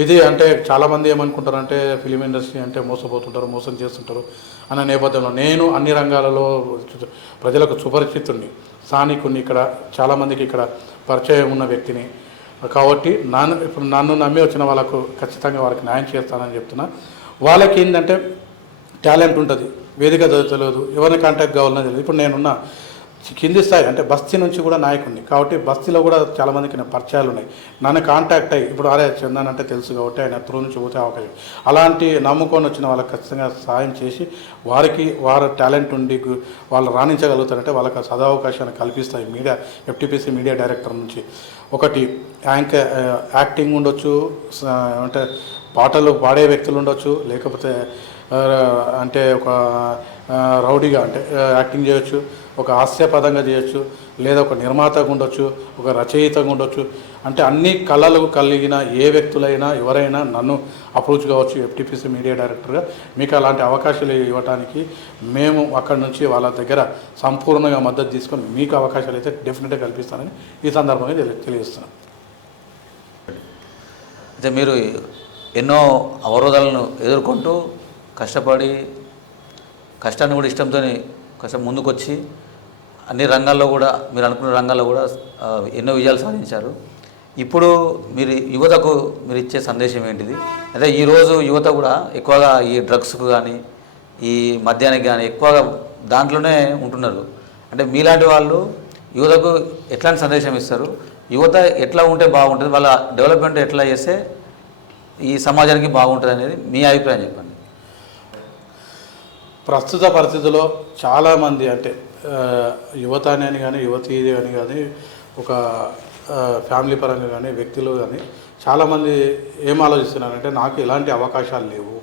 ఇది అంటే చాలామంది ఏమనుకుంటారంటే ఫిలిం ఇండస్ట్రీ అంటే మోసపోతుంటారు, మోసం చేస్తుంటారు అన్న నేపథ్యంలో నేను అన్ని రంగాలలో ప్రజలకు సుపరిచితుడిని, స్థానికుడిని, ఇక్కడ చాలామందికి ఇక్కడ పరిచయం ఉన్న వ్యక్తిని కాబట్టి ఇప్పుడు నన్ను నమ్మి వచ్చిన వాళ్ళకు ఖచ్చితంగా వాళ్ళకి న్యాయం చేస్తానని చెప్తున్నా. వాళ్ళకి ఏంటంటే టాలెంట్ ఉంటుంది, వేదిక తెలియదు, ఎవరిని కాంటాక్ట్ కావాలన్నా తెలియదు. ఇప్పుడు నేనున్న కింది స్థాయి అంటే బస్తీ నుంచి కూడా నాయకుడిని కాబట్టి బస్తీలో కూడా చాలామందికి నా పరిచయాలు ఉన్నాయి. నన్ను కాంటాక్ట్ అయ్యి ఇప్పుడు చందన్ అంటే తెలుసు కాబట్టి ఆయన త్రూ నుంచి పోతే అవకాశం, అలాంటి నమ్ముకొని వచ్చిన వాళ్ళకి ఖచ్చితంగా సాయం చేసి వారి టాలెంట్ ఉండి వాళ్ళు రాణించగలుగుతారంటే వాళ్ళకి సదావకాశాన్ని కల్పిస్తాయి మీడియా ఎఫ్టీపీసీ మీడియా డైరెక్టర్ నుంచి. ఒకటి యాక్టింగ్ ఉండొచ్చు, అంటే పాటలు పాడే వ్యక్తులు ఉండొచ్చు, లేకపోతే అంటే ఒక రౌడీగా అంటే యాక్టింగ్ చేయొచ్చు, ఒక హాస్యపదంగా చేయొచ్చు, లేదా ఒక నిర్మాతగా ఉండొచ్చు, ఒక రచయితగా ఉండొచ్చు. అంటే అన్ని కళలు కలిగిన ఏ వ్యక్తులైనా ఎవరైనా నన్ను అప్రోచ్ కావచ్చు ఎఫ్టీపీసీ మీడియా డైరెక్టర్గా. మీకు అలాంటి అవకాశాలు ఇవ్వడానికి మేము అక్కడి నుంచి వాళ్ళ దగ్గర సంపూర్ణంగా మద్దతు తీసుకొని మీకు అవకాశాలు అయితే డెఫినెట్గా కల్పిస్తానని ఈ సందర్భంగా తెలియజేస్తున్నాను. అయితే మీరు ఎన్నో అవరోధాలను ఎదుర్కొంటూ కష్టాన్ని కూడా ఇష్టంతో ముందుకొచ్చి అన్ని రంగాల్లో కూడా మీరు అనుకున్న రంగాల్లో కూడా ఎన్నో విజయాలు సాధించారు. ఇప్పుడు మీరు యువతకు మీరు ఇచ్చే సందేశం ఏంటిది? అదే ఈరోజు యువత కూడా ఎక్కువగా ఈ డ్రగ్స్కు కానీ ఈ మద్యానికి కానీ ఎక్కువగా దాంట్లోనే ఉంటున్నారు. అంటే మీలాంటి వాళ్ళు యువతకు ఎట్లాంటి సందేశం ఇస్తారు? యువత ఎట్లా ఉంటే బాగుంటుంది, వాళ్ళ డెవలప్మెంట్ ఎట్లా చేస్తే ఈ సమాజానికి బాగుంటుంది అనేది మీ అభిప్రాయం చెప్పండి. ప్రస్తుత పరిస్థితుల్లో చాలామంది అంటే యువత అని కానీ యువతీ అని కానీ ఒక ఫ్యామిలీ పరంగా కానీ వ్యక్తులు కానీ చాలామంది ఏం ఆలోచిస్తున్నారంటే నాకు ఎలాంటి అవకాశాలు లేవు,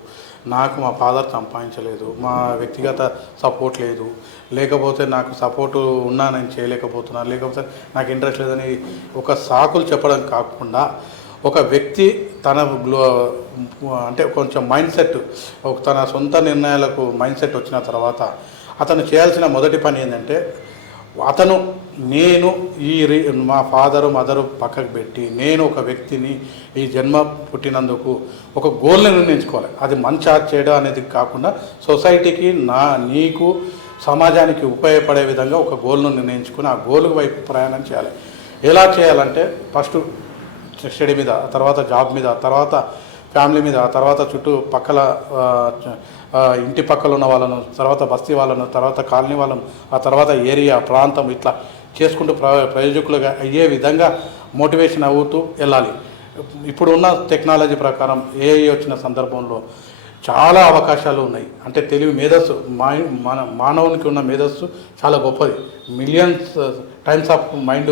నాకు మా ఫాదర్ సంపాదించలేదు, మా వ్యక్తిగత సపోర్ట్ లేదు, లేకపోతే నాకు సపోర్టు ఉన్నా నేను చేయలేకపోతున్నాను, లేకపోతే నాకు ఇంట్రెస్ట్ లేదని ఒక సాకులు చెప్పడం కాకుండా ఒక వ్యక్తి అంటే కొంచెం మైండ్ సెట్, తన సొంత నిర్ణయాలకు మైండ్ సెట్ వచ్చిన తర్వాత అతను చేయాల్సిన మొదటి పని ఏంటంటే నేను మా ఫాదరు మదరు పక్కకు పెట్టి నేను ఒక వ్యక్తిని ఈ జన్మ పుట్టినందుకు ఒక గోల్ని నిర్ణయించుకోవాలి. అది మంచి చేయడం అనేది కాకుండా సొసైటీకి నీకు సమాజానికి ఉపయోగపడే విధంగా ఒక గోల్ను నిర్ణయించుకుని ఆ గోల్ వైపు ప్రయాణం చేయాలి. ఎలా చేయాలంటే ఫస్ట్ స్టడీ మీద, తర్వాత జాబ్ మీద, తర్వాత ఫ్యామిలీ మీద, తర్వాత చుట్టూ పక్కల ఇంటి పక్కల ఉన్న వాళ్ళను, తర్వాత బస్తీ వాళ్ళను, తర్వాత కాలనీ వాళ్ళను, ఆ తర్వాత ఏరియా ప్రాంతం, ఇట్లా చేసుకుంటూ ప్రయోజకులుగా అయ్యే విధంగా మోటివేషన్ అవుతూ వెళ్ళాలి. ఇప్పుడు ఉన్న టెక్నాలజీ ప్రకారం ఏఐ వచ్చిన సందర్భంలో చాలా అవకాశాలు ఉన్నాయి. అంటే తెలివి మేధస్సు మానవునికి ఉన్న మేధస్సు చాలా గొప్పది. మిలియన్స్ టైమ్స్ ఆఫ్ మైండ్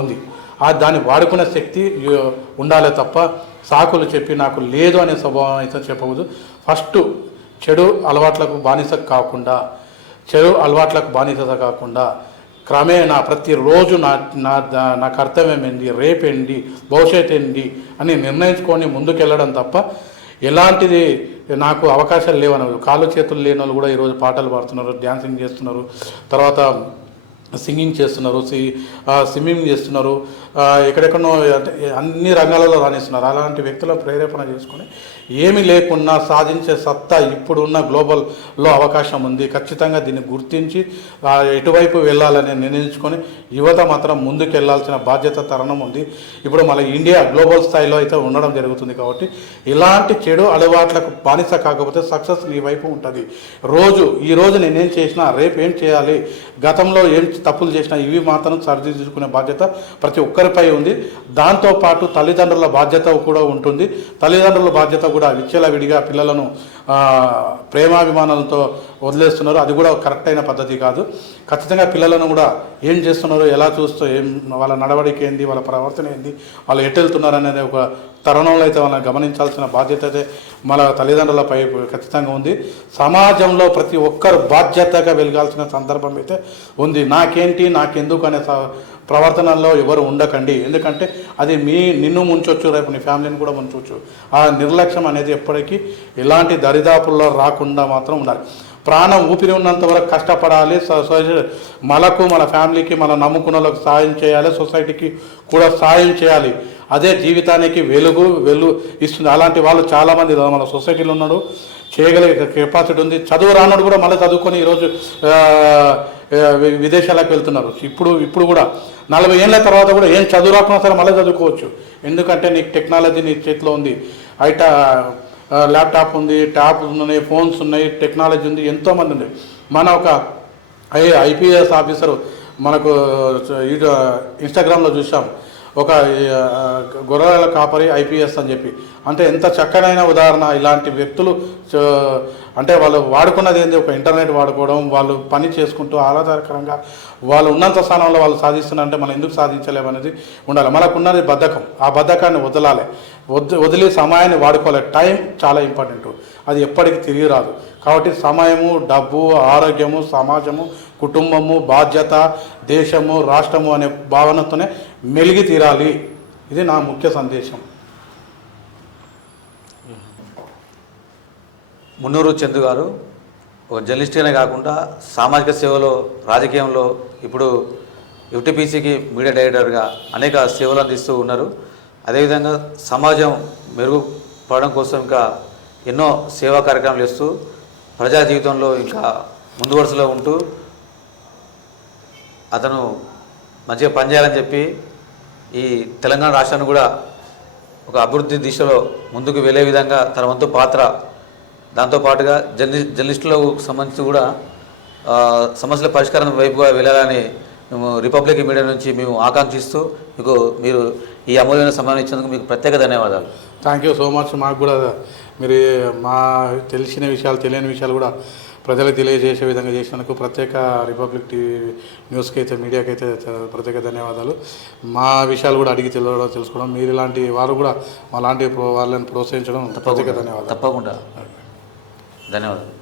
ఉంది. దాన్ని వాడుకునే శక్తి ఉండాలి తప్ప సాకులు చెప్పి నాకు లేదు అనే స్వభావం అయితే చెప్పవద్దు. ఫస్ట్ చెడు అలవాట్లకు బానిస కాకుండా క్రమేణా ప్రతిరోజు నా కర్తవ్యం ఏంటి, రేపేంటి, భవిష్యత్ ఏంటి అని నిర్ణయించుకొని ముందుకెళ్ళడం తప్ప ఎలాంటిది నాకు అవకాశాలు లేవని, కాళ్ళు చేతులు లేని వాళ్ళు కూడా ఈరోజు పాటలు పాడుతున్నారు, డ్యాన్సింగ్ చేస్తున్నారు, తర్వాత సింగింగ్ చేస్తున్నారు, స్విమ్మింగ్ చేస్తున్నారు, ఎక్కడెక్కడో అన్ని రంగాలలో రాణిస్తున్నారు. అలాంటి వ్యక్తుల ప్రేరేపణ చేసుకొని ఏమీ లేకున్నా సాధించే సత్తా ఇప్పుడున్న గ్లోబల్లో అవకాశం ఉంది. ఖచ్చితంగా దీన్ని గుర్తించి ఎటువైపు వెళ్ళాలని నిర్ణయించుకొని యువత మాత్రం ముందుకు వెళ్ళాల్సిన బాధ్యత తరుణం ఉంది. ఇప్పుడు మన ఇండియా గ్లోబల్ స్థాయిలో అయితే ఉండడం జరుగుతుంది. కాబట్టి ఇలాంటి చెడు అలవాట్లకు బానిస కాకపోతే సక్సెస్ నీ వైపు ఉంటుంది. ఈరోజు నేనేం చేసినా రేపు ఏం చేయాలి, గతంలో ఏం తప్పులు చేసినా ఇవి మాత్రం సరిదిద్దుకునే బాధ్యత ప్రతి ఒక్కరిపై ఉంది. దాంతోపాటు తల్లిదండ్రుల బాధ్యత కూడా ఉంటుంది. తల్లిదండ్రుల బాధ్యత కూడా విచ్చలవిడిగా పిల్లలను ప్రేమాభిమానాలతో వదిలేస్తున్నారు. అది కూడా కరెక్ట్ అయిన పద్ధతి కాదు. ఖచ్చితంగా పిల్లలను కూడా ఏం చేస్తున్నారు, ఎలా చూస్తూ వాళ్ళ నడవడిక ఏంది, వాళ్ళ ప్రవర్తన ఏంది, వాళ్ళు ఎటు వెళ్తున్నారు అనేది ఒక తరుణంలో అయితే వాళ్ళని గమనించాల్సిన బాధ్యత అయితే మన తల్లిదండ్రులపై ఖచ్చితంగా ఉంది. సమాజంలో ప్రతి ఒక్కరు బాధ్యతగా వెలగాల్సిన సందర్భం అయితే ఉంది. నాకెందుకు అనే ప్రవర్తనలో ఎవరు ఉండకండి. ఎందుకంటే అది నిన్ను ముంచొచ్చు, రేపు నీ ఫ్యామిలీని కూడా ముంచవచ్చు. ఆ నిర్లక్ష్యం అనేది ఎప్పటికీ ఎలాంటి దరిదాపుల్లో రాకుండా మాత్రం ఉండాలి. ప్రాణం ఊపిరి ఉన్నంత వరకు కష్టపడాలి. మన ఫ్యామిలీకి, మన నమ్ముకున్న వాళ్ళకి సాయం చేయాలి, సొసైటీకి కూడా సాయం చేయాలి. అదే జీవితానికి వెలుగు ఇస్తుంది. అలాంటి వాళ్ళు చాలామంది మన సొసైటీలో ఉన్నాడు, చేయగలిగే కెపాసిటీ ఉంది. చదువు రానుడు కూడా మళ్ళీ చదువుకొని ఈరోజు విదేశాలకు వెళ్తున్నారు. ఇప్పుడు కూడా 40 ఏళ్ళ తర్వాత కూడా ఏం చదువు రాకున్నా సరే మళ్ళీ చదువుకోవచ్చు. ఎందుకంటే నీకు టెక్నాలజీ నీ చేతిలో ఉంది. ల్యాప్టాప్ ఉంది, ట్యాబ్స్ ఉన్నాయి, ఫోన్స్ ఉన్నాయి, టెక్నాలజీ ఉంది, ఎంతోమంది ఉంది. మన ఒక ఐపీఎస్ ఆఫీసరు మనకు ఇన్స్టాగ్రామ్లో చూసాం, ఒక గొర్రెల కాపరి ఐపీఎస్ అని చెప్పి. అంటే ఎంత చక్కనైన ఉదాహరణ. ఇలాంటి వ్యక్తులు అంటే వాళ్ళు వాడుకున్నది ఏంది, ఒక ఇంటర్నెట్ వాడుకోవడం, వాళ్ళు పని చేసుకుంటూ ఆహ్లాదకరంగా వాళ్ళు ఉన్నంత స్థానంలో వాళ్ళు సాధిస్తున్నారంటే మనం ఎందుకు సాధించలేమనేది ఉండాలి. మనకున్నది బద్ధకం, ఆ బద్ధకాన్ని వదిలి సమయాన్ని వాడుకోవాలి. టైం చాలా ఇంపార్టెంట్, అది ఎప్పటికీ తిరిగి రాదు. కాబట్టి సమయము, డబ్బు, ఆరోగ్యము, సమాజము, కుటుంబము, బాధ్యత, దేశము, రాష్ట్రము అనే భావనతోనే మెలిగి తీరాలి. ఇది నా ముఖ్య సందేశం. మున్నూరు చందు గారు ఒక జర్నలిస్ట్గానే కాకుండా సామాజిక సేవలో, రాజకీయంలో, ఇప్పుడు యూటీపీసీకి మీడియా డైరెక్టర్గా అనేక సేవలు అందిస్తూ ఉన్నారు. అదేవిధంగా సమాజం మెరుగుపడడం కోసం ఇంకా ఎన్నో సేవా కార్యక్రమాలు చేస్తూ ప్రజా జీవితంలో ఇంకా ముందు వరుసలో ఉంటూ అతను మంచిగా పనిచేయాలని చెప్పి ఈ తెలంగాణ రాష్ట్రాన్ని కూడా ఒక అభివృద్ధి దిశలో ముందుకు వెళ్ళే విధంగా తన వంతు పాత్ర, దాంతోపాటుగా జర్నలిస్టులకు సంబంధించి కూడా సమస్యల పరిష్కారం వైపుగా వెళ్ళాలని మేము రిపబ్లిక్ మీడియా నుంచి మేము ఆకాంక్షిస్తూ మీరు ఈ అమూల్యమైన సమయం ఇచ్చినందుకు మీకు ప్రత్యేక ధన్యవాదాలు. Thank you so much. మాకు కూడా మీరు మా తెలిసిన విషయాలు, తెలియని విషయాలు కూడా ప్రజలకు తెలియజేసే విధంగా చేసినందుకు ప్రత్యేక రిపబ్లిక్ టీవీ న్యూస్కి అయితే, మీడియాకి అయితే ప్రత్యేక ధన్యవాదాలు. మా విషయాలు కూడా అడిగి తెలుసుకోవడం, మీరు ఇలాంటి వారు కూడా మా లాంటి వాళ్ళని ప్రోత్సహించడం ప్రత్యేక ధన్యవాదాలు. తప్పకుండా ధన్యవాదాలు.